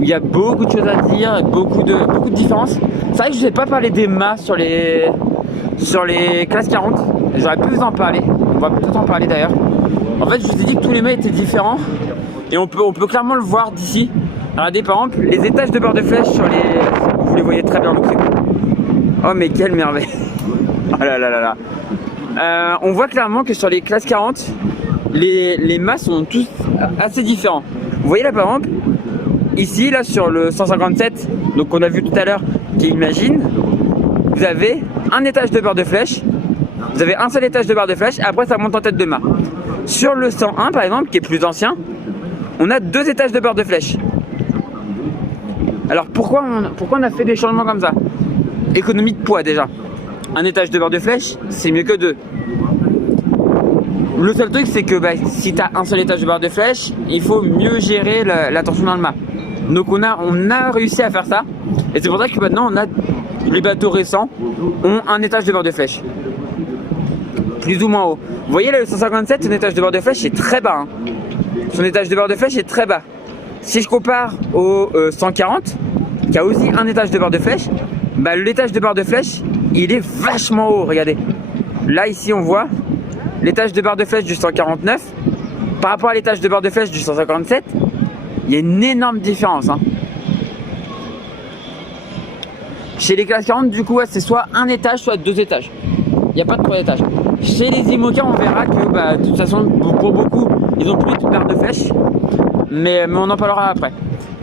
Il y a beaucoup de choses à dire, beaucoup de différences. C'est vrai que je ne vous ai pas parlé des mâts sur les classes 40. J'aurais pu vous en parler. On va peut-être en parler d'ailleurs. En fait, je vous ai dit que tous les mâts étaient différents. Et on peut clairement le voir d'ici. Regardez par exemple les étages de beurre de flèche sur les... Vous les voyez très bien, donc c'est cool. Oh mais quelle merveille. Oh là là là là. On voit clairement que sur les classes 40, les mâts sont tous assez différents. Vous voyez là par exemple, ici là sur le 157, donc qu'on a vu tout à l'heure, qui est Imagine, vous avez un étage de beurre de flèche. Vous avez un seul étage de barre de flèche et après ça monte en tête de mât. Sur le 101 par exemple, qui est plus ancien, on a 2 étages de barre de flèche. Alors pourquoi on a fait des changements comme ça? Économie de poids déjà. Un étage de barre de flèche, c'est mieux que 2. Le seul truc c'est que si tu as un seul étage de barre de flèche, il faut mieux gérer la tension dans le mât. Donc on a réussi à faire ça. Et c'est pour ça que maintenant les bateaux récents ont un étage de barre de flèche. Plus ou moins haut. Vous voyez là le 157, son étage de barre de flèche est très bas. Hein. Son étage de barre de flèche est très bas. Si je compare au 140, qui a aussi un étage de barre de flèche, l'étage de barre de flèche, il est vachement haut, regardez. Là ici on voit l'étage de barre de flèche du 149 par rapport à l'étage de barre de flèche du 157, il y a une énorme différence. Hein. Chez les classes 40, du coup, c'est soit un étage, soit 2 étages. Il n'y a pas de 3 étages. Chez les IMOCA, on verra que de toute façon, pour beaucoup, ils ont plus de barre de flèche. Mais on en parlera après.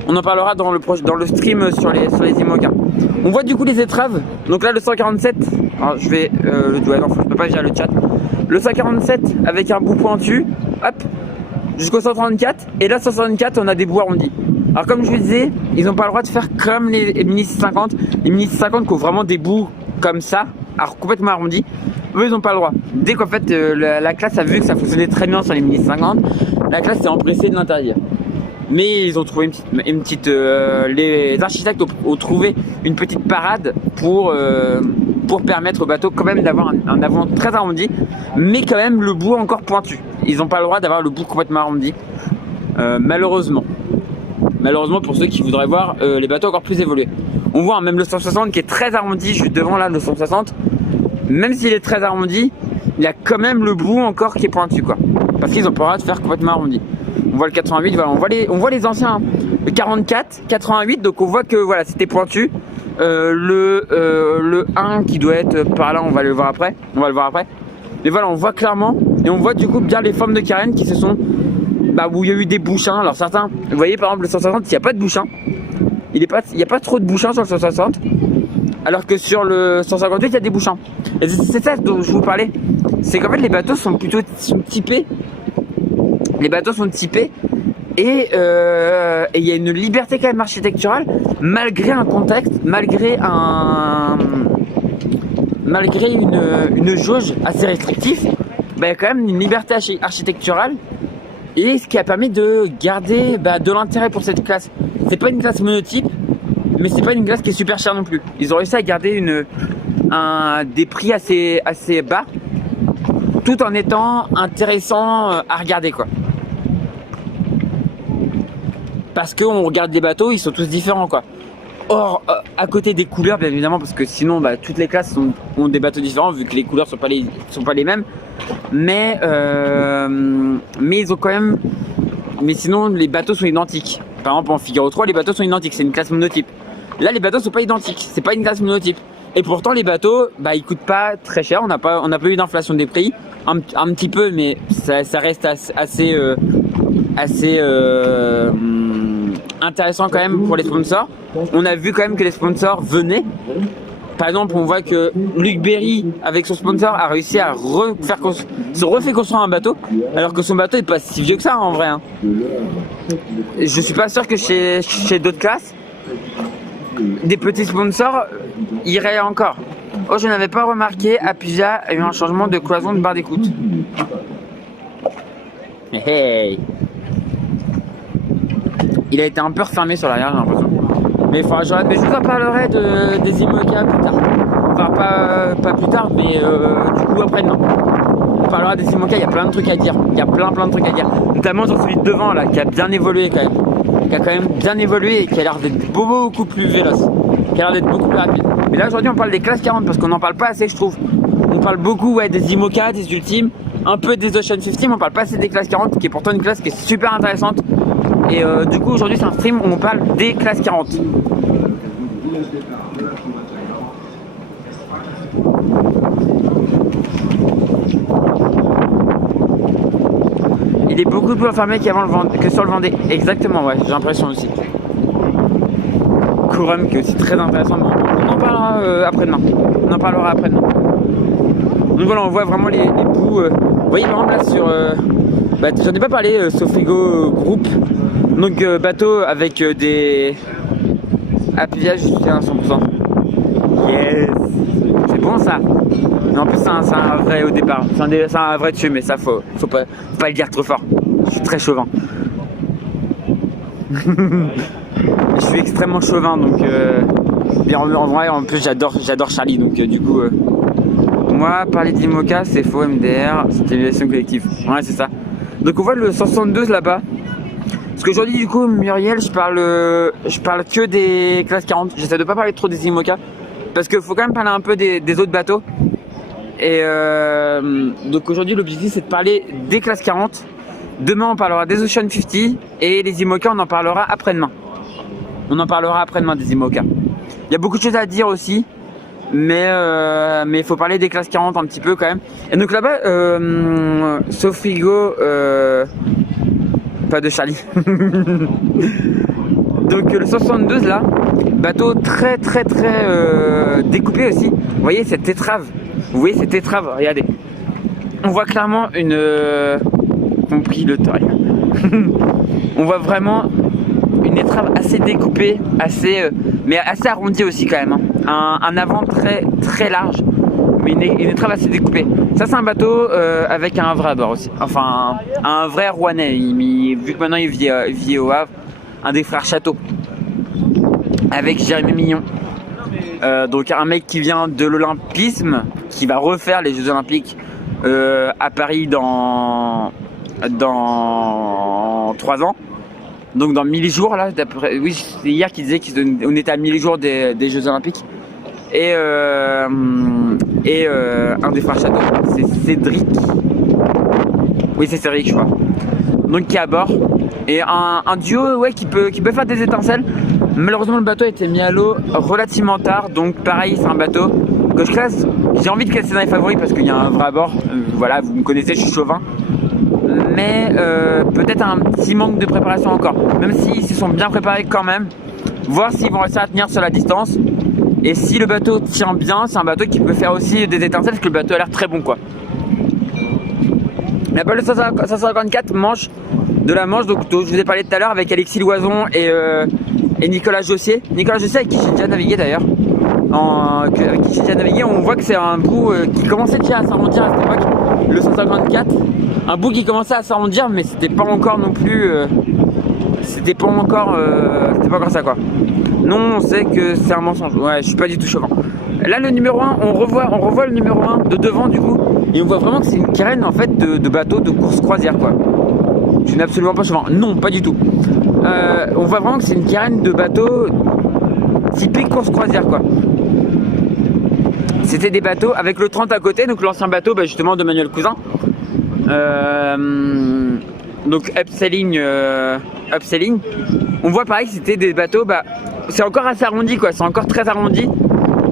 On en parlera dans le stream sur les IMOCA. On voit du coup les étraves. Donc là, le 147, alors je vais non, je peux pas gérer le chat. Le 147 avec un bout pointu, hop, jusqu'au 134. Et là, 164, on a des bouts arrondis. Alors comme je vous disais, ils n'ont pas le droit de faire comme les Mini 650. Les Mini 650 qui ont vraiment des bouts comme ça, alors complètement arrondis. Eux, ils n'ont pas le droit. Dès qu'en fait la classe a vu que ça fonctionnait très bien sur les Mini 650, la classe s'est empressée de l'interdire. Mais ils ont trouvé une petite les architectes ont trouvé une petite parade pour permettre au bateau quand même d'avoir un avant très arrondi, mais quand même le bout encore pointu. Ils n'ont pas le droit d'avoir le bout complètement arrondi, malheureusement. Malheureusement pour ceux qui voudraient voir les bateaux encore plus évolués. On voit même le 160 qui est très arrondi, juste devant là le 160. Même s'il est très arrondi, il y a quand même le bout encore qui est pointu quoi. Parce qu'ils n'ont pas le droit de faire complètement arrondi. On voit le 88, voilà, on voit les anciens, hein. Le 44, 88, donc on voit que voilà, c'était pointu. Le 1 qui doit être par là, on va le voir après. Mais voilà, on voit clairement, et on voit du coup bien les formes de carène qui se sont, où il y a eu des bouchins. Alors certains, vous voyez par exemple le 160, il n'y a pas de bouchins. Il n'y a pas trop de bouchins sur le 160. Alors que sur le 158, il y a des bouchins. Et c'est ça dont je vous parlais. C'est qu'en fait les bateaux sont typés. Les bateaux sont typés et il y a une liberté quand même architecturale malgré un contexte, malgré une jauge assez restrictive, il y a quand même une liberté architecturale et ce qui a permis de garder de l'intérêt pour cette classe. C'est pas une classe monotype, mais c'est pas une classe qui est super chère non plus. Ils ont réussi à garder des prix assez bas tout en étant intéressant à regarder quoi. Parce qu'on regarde les bateaux, ils sont tous différents quoi. Or, à côté des couleurs bien évidemment, parce que sinon toutes les classes ont des bateaux différents vu que les couleurs sont pas les mêmes. Mais ils ont quand même. Mais sinon les bateaux sont identiques. Par exemple en Figaro 3, les bateaux sont identiques, c'est une classe monotype. Là les bateaux sont pas identiques, c'est pas une classe monotype. Et pourtant les bateaux, ils coûtent pas très cher, on n'a pas eu d'inflation des prix, un petit peu, mais ça reste assez intéressant quand même pour les sponsors. On a vu quand même que les sponsors venaient. Par exemple, on voit que Luc Berry, avec son sponsor, a réussi à se refait construire un bateau, alors que son bateau est pas si vieux que ça en vrai. Hein. Je suis pas sûr que chez d'autres classes, des petits sponsors iraient encore. Oh, je n'avais pas remarqué, Apusia a eu un changement de cloison de barre d'écoute. Hey. Il a été un peu refermé sur l'arrière, j'ai l'impression. Mais je vous en parlerai des IMOCA plus tard. Enfin, pas plus tard, mais du coup après demain. On parlera des IMOCA, il y a plein de trucs à dire. Il y a plein de trucs à dire. Notamment sur celui de devant là, qui a bien évolué quand même. Qui a quand même bien évolué et qui a l'air d'être beaucoup plus véloce. Qui a l'air d'être beaucoup plus rapide. Mais là aujourd'hui on parle des classes 40 parce qu'on n'en parle pas assez je trouve. On parle beaucoup des IMOCA, des Ultimes, un peu des Ocean 50, mais on parle pas assez des classes 40 qui est pourtant une classe qui est super intéressante. Et du coup aujourd'hui c'est un stream où on parle des classes 40. Il est beaucoup plus enfermé que sur le Vendée. Exactement, ouais, j'ai l'impression aussi. Corum qui est aussi très intéressant. On en parlera après-demain. Donc voilà, on voit vraiment les bouts. Vous voyez par exemple là sur... j'en ai pas parlé, Sofigo Group. Donc bateau avec des appuyages jusqu'à 100%. Yes. C'est bon ça. Non, en plus, c'est un vrai au départ. C'est un vrai dessus, mais ça, faut pas le dire trop fort. Je suis très chauvin. Je suis extrêmement chauvin, donc. Et en vrai, en plus, j'adore Charlie, donc du coup. Moi, parler d'IMOCA, c'est faux, MDR, c'est l'évaluation collective. Ouais, c'est ça. Donc, on voit le 172 là-bas. Parce qu'aujourd'hui, du coup, Muriel, je parle que des classes 40. J'essaie de pas parler trop des IMOCA. Parce qu'il faut quand même parler un peu des autres bateaux. Et donc aujourd'hui l'objectif c'est de parler des classes 40. Demain on parlera des Ocean 50 et les IMOCA on en parlera après-demain. On en parlera après-demain des IMOCA. Il y a beaucoup de choses à dire aussi, mais il faut parler des classes 40 un petit peu quand même. Et donc là-bas, sauf frigo, pas de Charlie. Donc le 172 là, bateau très découpé aussi. Vous voyez cette étrave. Vous voyez cette étrave, regardez. On voit clairement une... compris le taille. On voit vraiment une étrave assez découpée, mais assez arrondie aussi quand même. Hein. Un avant très large, mais une étrave assez découpée. Ça c'est un bateau avec un vrai à bord aussi. Enfin, un vrai Rouennais. Vu que maintenant il vit au Havre, un des frères Château. Avec Jérémy Mignon. Donc un mec qui vient de l'Olympisme, qui va refaire les Jeux Olympiques à Paris dans 3 ans. Donc dans 1000 jours là, oui c'est hier qu'il disait qu'on était à 1000 jours des Jeux Olympiques. Et un des frères Château, c'est Cédric. Oui c'est Cédric je crois. Donc qui est à bord. Et un duo ouais, qui peut faire des étincelles. Malheureusement le bateau a été mis à l'eau relativement tard, donc pareil c'est un bateau que je classe, j'ai envie de classer dans les favoris parce qu'il y a un vrai à bord, voilà vous me connaissez, je suis chauvin, mais peut-être un petit manque de préparation encore, même s'ils se sont bien préparés quand même, voir s'ils vont réussir à tenir sur la distance, et si le bateau tient bien, c'est un bateau qui peut faire aussi des étincelles parce que le bateau a l'air très bon quoi. Il y a pas le 554 manche de la Manche, donc je vous ai parlé tout à l'heure avec Alexis Loison et Nicolas Jossier. Nicolas Jossier avec qui j'ai déjà navigué d'ailleurs. Avec qui j'ai déjà navigué, on voit que c'est un bout qui commençait déjà à s'arrondir à cette époque, le 154. Un bout qui commençait à s'arrondir, mais c'était pas encore non plus. C'était pas encore ça quoi. Non, on sait que c'est un mensonge. Ouais, je suis pas du tout chauvin. Là, le numéro 1, on revoit le numéro 1 de devant du coup, et on voit vraiment que c'est une carène en fait de bateau de course croisière quoi. Je n'ai absolument pas chauvin. Non, pas du tout. On voit vraiment que c'est une carène de bateau typique course croisière quoi. C'était des bateaux avec le 30 à côté, donc l'ancien bateau justement de Manuel Cousin. Donc upselling. On voit pareil que c'était des bateaux, c'est encore assez arrondi quoi, c'est encore très arrondi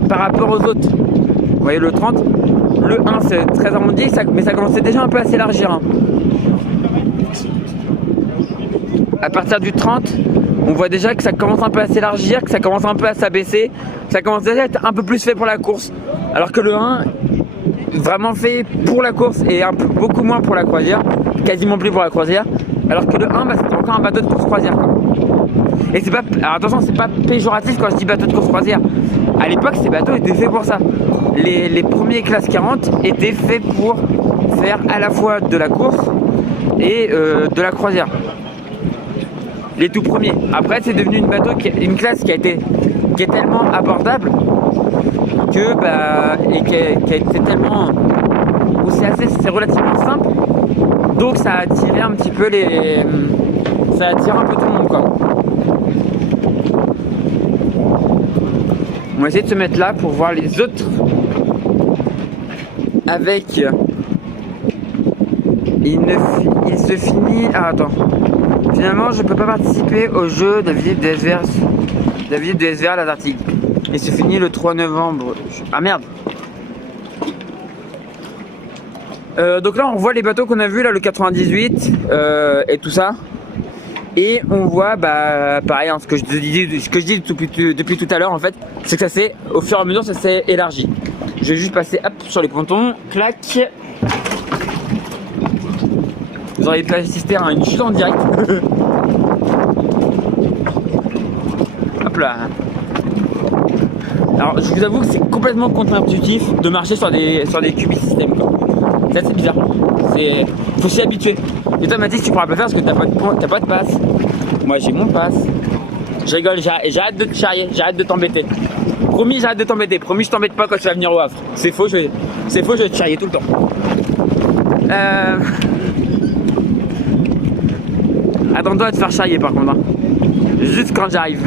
par rapport aux autres. Vous voyez le 30, le 1 c'est très arrondi, mais ça commençait déjà un peu à s'élargir. Hein. À partir du 30, on voit déjà que ça commence un peu à s'élargir, que ça commence un peu à s'abaisser, ça commence déjà à être un peu plus fait pour la course. Alors que le 1, vraiment fait pour la course et beaucoup moins pour la croisière, quasiment plus pour la croisière. Alors que le 1, c'est encore un bateau de course croisière quoi. Et c'est pas, alors attention, c'est pas péjoratif quand je dis bateau de course croisière. À l'époque, ces bateaux étaient faits pour ça. Les premiers classes 40 étaient faits pour faire à la fois de la course et de la croisière. Les tout premiers. Après, c'est devenu une classe qui est tellement abordable que qui a été tellement où c'est relativement simple. Donc ça a attiré un petit peu ça attire un peu tout le monde quoi. On va essayer de se mettre là pour voir les autres avec il se finit. Ah attends. Finalement je peux pas participer au jeu de visite de SVR l'Antarctique. Il se finit le 3 novembre. Ah merde. Donc là on voit les bateaux qu'on a vus là, le 98 et tout ça. Et on voit pareil hein, ce que je dis depuis tout à l'heure en fait, c'est que ça s'est au fur et à mesure ça s'est élargi. Je vais juste passer hop sur les pontons, clac. Vous auriez pu assister à une chute en direct. Hop là. Alors je vous avoue que c'est complètement contre-intuitif de marcher sur des cubis système quoi. C'est assez bizarre. Faut s'y habituer. Et toi Mathis tu pourras pas faire parce que t'as pas de passe. Moi j'ai mon passe. Je rigole, j'arrête de te charrier, j'arrête de t'embêter. Promis j'arrête de t'embêter, promis je t'embête pas quand tu vas venir au Havre. C'est faux, je vais te charrier tout le temps. Attends-toi à te faire charrier par contre hein. Juste quand j'arrive.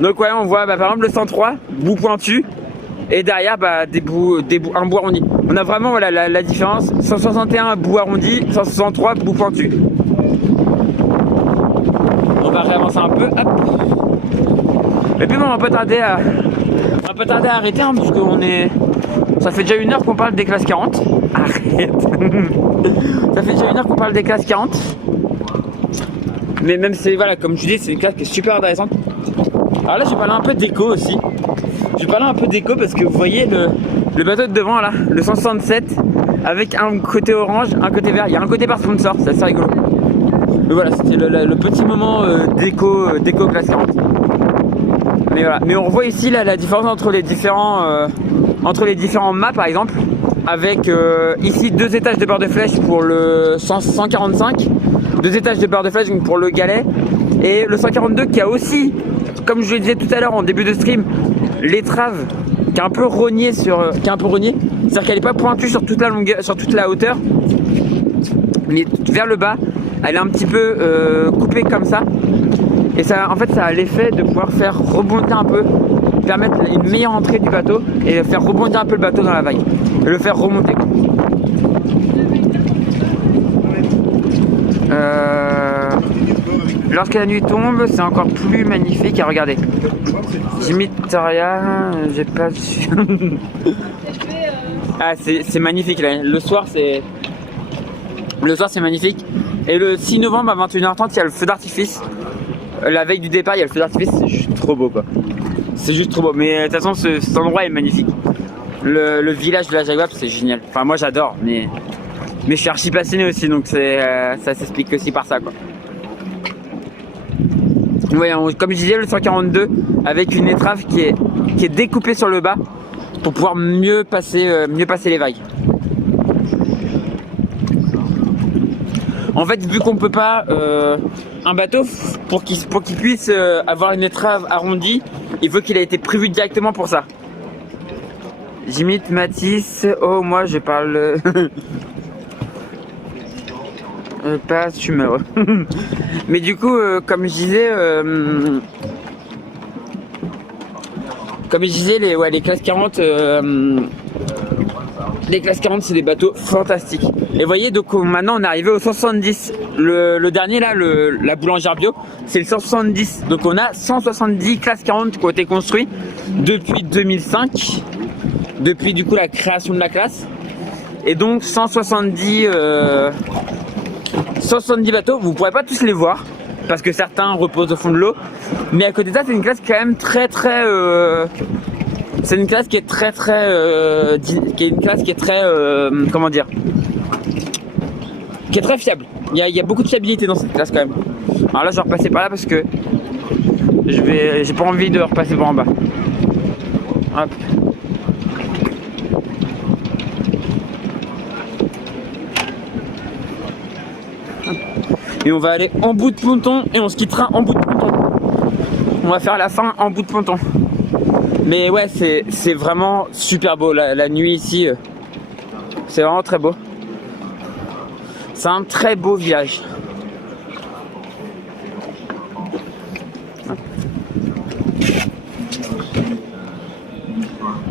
Donc ouais on voit par exemple le 103, bout pointu. Et derrière bah, un bout arrondi. On a vraiment voilà, la différence. 161 bout arrondi, 163 bout pointu. On va réavancer un peu. Hop. Et puis bon, on va pas tarder à arrêter hein, parce qu'on est. Ça fait déjà 1 heure qu'on parle des classes 40. Arrête. Ça fait déjà 1 heure qu'on parle des classes 40. Mais même c'est voilà, comme je dis, c'est une classe qui est super intéressante. Alors là je vais parler un peu d'éco aussi. Je vais parler un peu d'éco parce que vous voyez le bateau de devant là, le 167 avec un côté orange, un côté vert. Il y a un côté par sponsor, c'est assez rigolo. Mais voilà, c'était le petit moment d'éco classe 40. Mais voilà, mais on revoit ici là, la différence entre les différents mâts par exemple. Avec ici 2 étages de beurre de flèche pour le 145, 2 étages de beurre de flèche pour le galet, et le 142 qui a aussi, comme je le disais tout à l'heure en début de stream, l'étrave qui est un peu rognée c'est-à-dire qu'elle n'est pas pointue sur toute la longueur, sur toute la hauteur, mais vers le bas, elle est un petit peu coupée comme ça, et ça, en fait, ça a l'effet de pouvoir faire rebondir un peu, permettre une meilleure entrée du bateau et faire rebondir un peu le bateau dans la vague et le faire remonter. Lorsque la nuit tombe, c'est encore plus magnifique à regarder. J'imite rien, j'ai pas su. Ah, c'est magnifique là. Le soir c'est magnifique. Et le 6 novembre à 21h30, il y a le feu d'artifice. La veille du départ, il y a le feu d'artifice, c'est juste trop beau quoi. C'est juste trop beau. Mais de toute façon, cet endroit est magnifique. Le village de la Jaguar, c'est génial. Enfin, moi j'adore, mais je suis archi passionné aussi, donc ça s'explique aussi par ça quoi. Ouais, comme je disais, le 142 avec une étrave qui est découpée sur le bas pour pouvoir mieux passer les vagues. En fait, vu qu'on peut pas un bateau pour qu'il puisse avoir une étrave arrondie, il faut qu'il ait été prévu directement pour ça. J'imite Mathis. Oh, moi je parle pas humeur. Mais du coup, comme je disais, les classes 40, les classes 40 c'est des bateaux fantastiques. Et vous voyez, donc maintenant on est arrivé au 170. Le dernier là, la boulangère bio, c'est le 170. Donc on a 170 classes 40 qui ont été construits depuis 2005. Depuis du coup la création de la classe. Et donc 170 bateaux, vous ne pourrez pas tous les voir parce que certains reposent au fond de l'eau, mais à côté de ça c'est une classe quand même très c'est une classe qui est très comment dire, qui est très fiable. Il y a beaucoup de fiabilité dans cette classe quand même. Alors là je vais repasser par là parce que j'ai pas envie de repasser par en bas. Hop. Et on va aller en bout de ponton et on se quittera en bout de ponton. On va faire la fin en bout de ponton. Mais ouais, c'est vraiment super beau la nuit ici. C'est vraiment très beau. C'est un très beau village.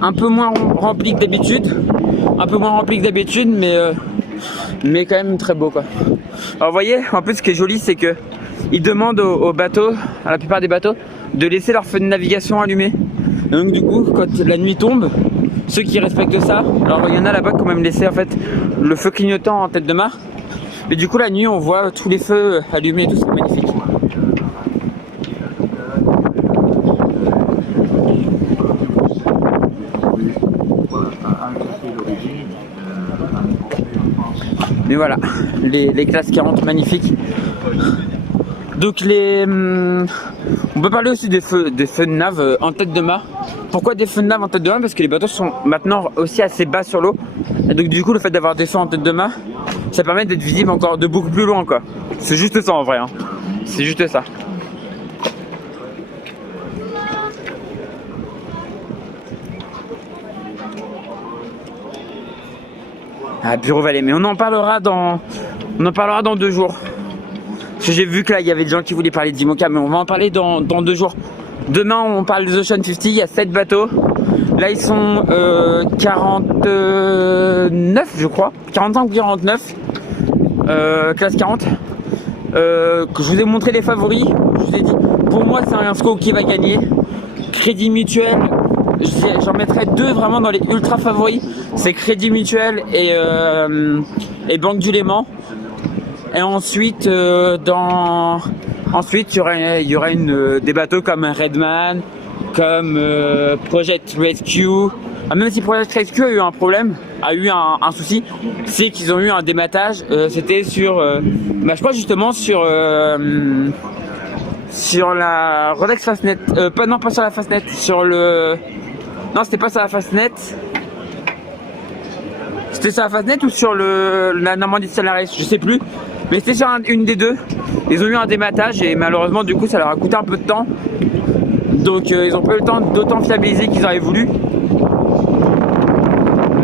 Un peu moins rempli que d'habitude. Mais quand même très beau quoi. Alors vous voyez, en plus ce qui est joli c'est que ils demandent aux bateaux, à la plupart des bateaux, de laisser leur feu de navigation allumé. Et donc du coup, quand la nuit tombe, ceux qui respectent ça, alors il y en a là-bas qui ont même laissé en fait le feu clignotant en tête de mât. Mais du coup la nuit on voit tous les feux allumés et tout, c'est magnifique. Mais voilà, les classes 40 magnifiques. Donc On peut parler aussi des feux de nave en tête de mât. Pourquoi des feux de nave en tête de mât? Parce que les bateaux sont maintenant aussi assez bas sur l'eau. Et donc du coup le fait d'avoir des feux en tête de mât, ça permet d'être visible encore de beaucoup plus loin quoi. C'est juste ça en vrai, hein. C'est juste ça. Ah, Bureau Vallée, mais on en parlera dans 2 jours. Parce que j'ai vu que là il y avait des gens qui voulaient parler d'Imoca, mais on va en parler dans 2 jours. Demain on parle des Ocean 50, il y a 7 bateaux. Là ils sont 49 je crois, 45 ou 49, classe 40. Que je vous ai montré les favoris, je vous ai dit, pour moi c'est un SCO qui va gagner. Crédit Mutuel, j'en mettrai 2 vraiment dans les ultra favoris, c'est Crédit Mutuel et Banque du Léman. Et ensuite, ensuite il y aura des bateaux comme Redman, comme Project Rescue. Ah, même si Project Rescue a eu un problème, a eu un souci, c'est qu'ils ont eu un dématage. C'était sur, je crois justement sur la Rolex Fastnet. Non, pas sur la Fastnet, sur le. Non, c'était pas sur la Fastnet. C'était sur la Fastnet ou sur la Normandie Stellaris, je sais plus. Mais c'était sur une des deux. Ils ont eu un dématage et malheureusement du coup ça leur a coûté un peu de temps. Donc ils ont pas eu le temps d'autant fiabiliser qu'ils auraient voulu.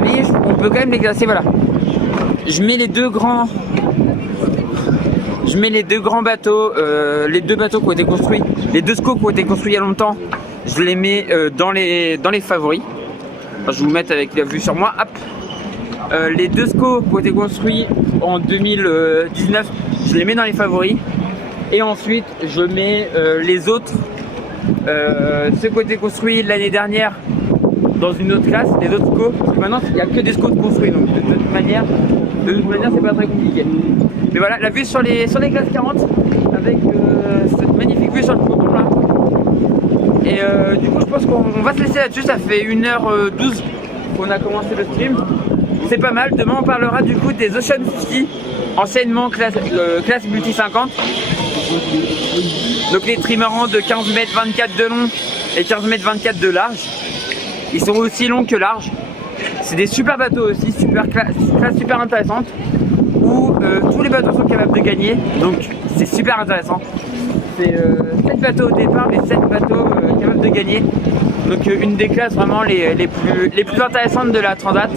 Mais on peut quand même les classer, voilà. Je mets les deux grands bateaux, les 2 bateaux qui ont été construits, les 2 SCO qui ont été construits il y a longtemps. Je les mets dans les favoris. Enfin, je vais vous mettre avec la vue sur moi. Hop. Les 2 SCO qui ont été construits en 2019, je les mets dans les favoris. Et ensuite, je mets les autres, ceux qui ont été construits l'année dernière dans une autre classe, les autres SCO. Parce que maintenant, il n'y a que des SCO de construits, donc de toute manière, c'est pas très compliqué. Mais voilà, la vue sur les classes 40, avec cette magnifique vue sur le ponton là. Et du coup, je pense qu'on va se laisser là-dessus. Ça fait 1h12 qu'on a commencé le stream. C'est pas mal. Demain on parlera du coup des Ocean 50, anciennement classe multi 50. Donc les trimarans de 15 m 24 de long et 15 m 24 de large. Ils sont aussi longs que larges. C'est des super bateaux aussi, classe super intéressante, où tous les bateaux sont capables de gagner. Donc c'est super intéressant. C'est 7 bateaux au départ, mais 7 bateaux capables de gagner. Donc une des classes vraiment les plus intéressantes de la Transat.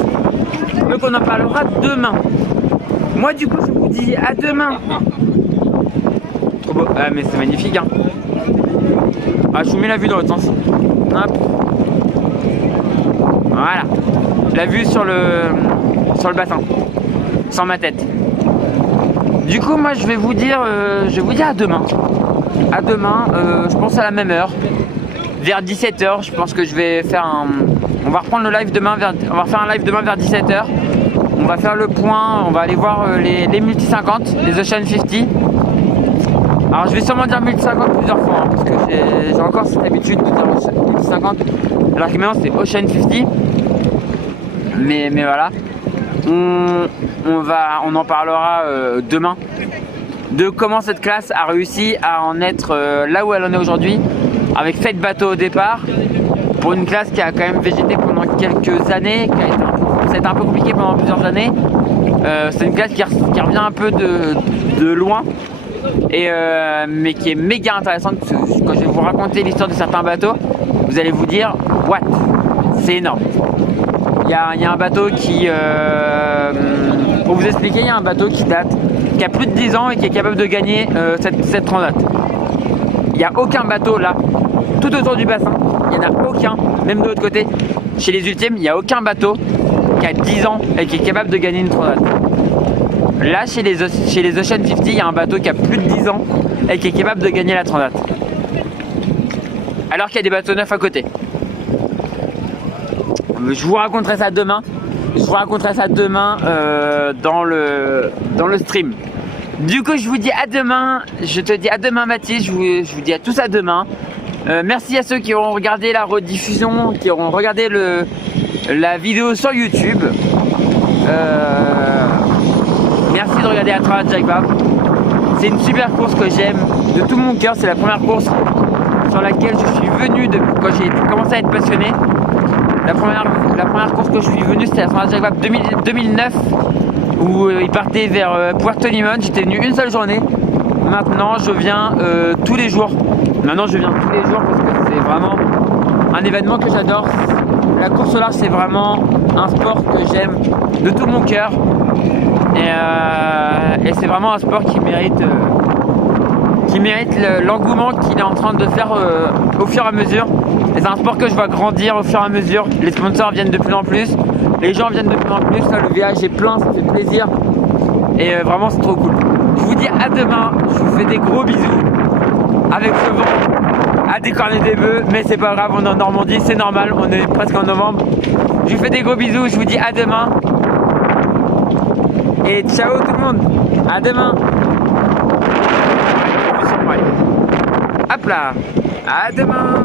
Donc on en parlera demain. Moi du coup je vous dis à demain. Trop beau. Ah mais c'est magnifique hein. Ah je vous mets la vue dans l'autre sens. Hop. Voilà. La vue sur le bassin. Sans ma tête. Du coup moi je vais vous dire à demain. À demain, je pense à la même heure. Vers 17 h, je pense que je vais faire on va reprendre le live demain, on va faire un live demain vers 17 h. On va faire le point, on va aller voir les multi 50, les Ocean 50. Alors je vais sûrement dire multi 50 plusieurs fois, hein, parce que j'ai encore cette habitude de dire multi 50, alors que maintenant c'est Ocean 50. Mais voilà, on en parlera demain, de comment cette classe a réussi à en être là où elle en est aujourd'hui, avec 7 bateaux au départ, pour une classe qui a quand même végété pendant quelques années, ça a été un peu compliqué pendant plusieurs années. C'est une classe qui revient un peu de loin, mais qui est méga intéressante. Quand je vais vous raconter l'histoire de certains bateaux, vous allez vous dire what, c'est énorme. Il y a un bateau qui, pour vous expliquer, il y a un bateau qui a plus de 10 ans et qui est capable de gagner cette transat. Il n'y a aucun bateau là, tout autour du bassin, il n'y en a aucun, même de l'autre côté, chez les ultimes, il n'y a aucun bateau qui a 10 ans et qui est capable de gagner une transat. Là, chez les Ocean 50, il y a un bateau qui a plus de 10 ans et qui est capable de gagner la transat. Alors qu'il y a des bateaux neufs à côté. Je vous raconterai ça demain. Dans le stream. Du coup, je vous dis à demain. Je te dis à demain, Mathis. Je vous dis à tous à demain. Merci à ceux qui auront regardé la rediffusion, qui auront regardé la vidéo sur YouTube. Merci de regarder la Transat Jacques Vabre. C'est une super course que j'aime de tout mon cœur. C'est la première course sur laquelle je suis venu quand j'ai commencé à être passionné. La première course que je suis venu, c'était la Transat Jacques Vabre 2009, où il partait vers Puerto Limón. J'étais venu une seule journée. Maintenant, je viens tous les jours. Maintenant, je viens tous les jours parce que c'est vraiment un événement que j'adore. La course au large, c'est vraiment un sport que j'aime de tout mon cœur. Et c'est vraiment un sport qui mérite l'engouement qu'il est en train de faire au fur et à mesure. Et c'est un sport que je vois grandir au fur et à mesure. Les sponsors viennent de plus en plus, les gens viennent de plus en plus. Là, le village est plein, ça fait plaisir. Et vraiment, c'est trop cool. Je vous dis à demain. Je vous fais des gros bisous. Avec ce vent à décorner des bœufs, mais c'est pas grave, on est en Normandie, c'est normal, on est presque en novembre. Je vous fais des gros bisous, je vous dis à demain. Et ciao tout le monde, à demain. Hop là, à demain.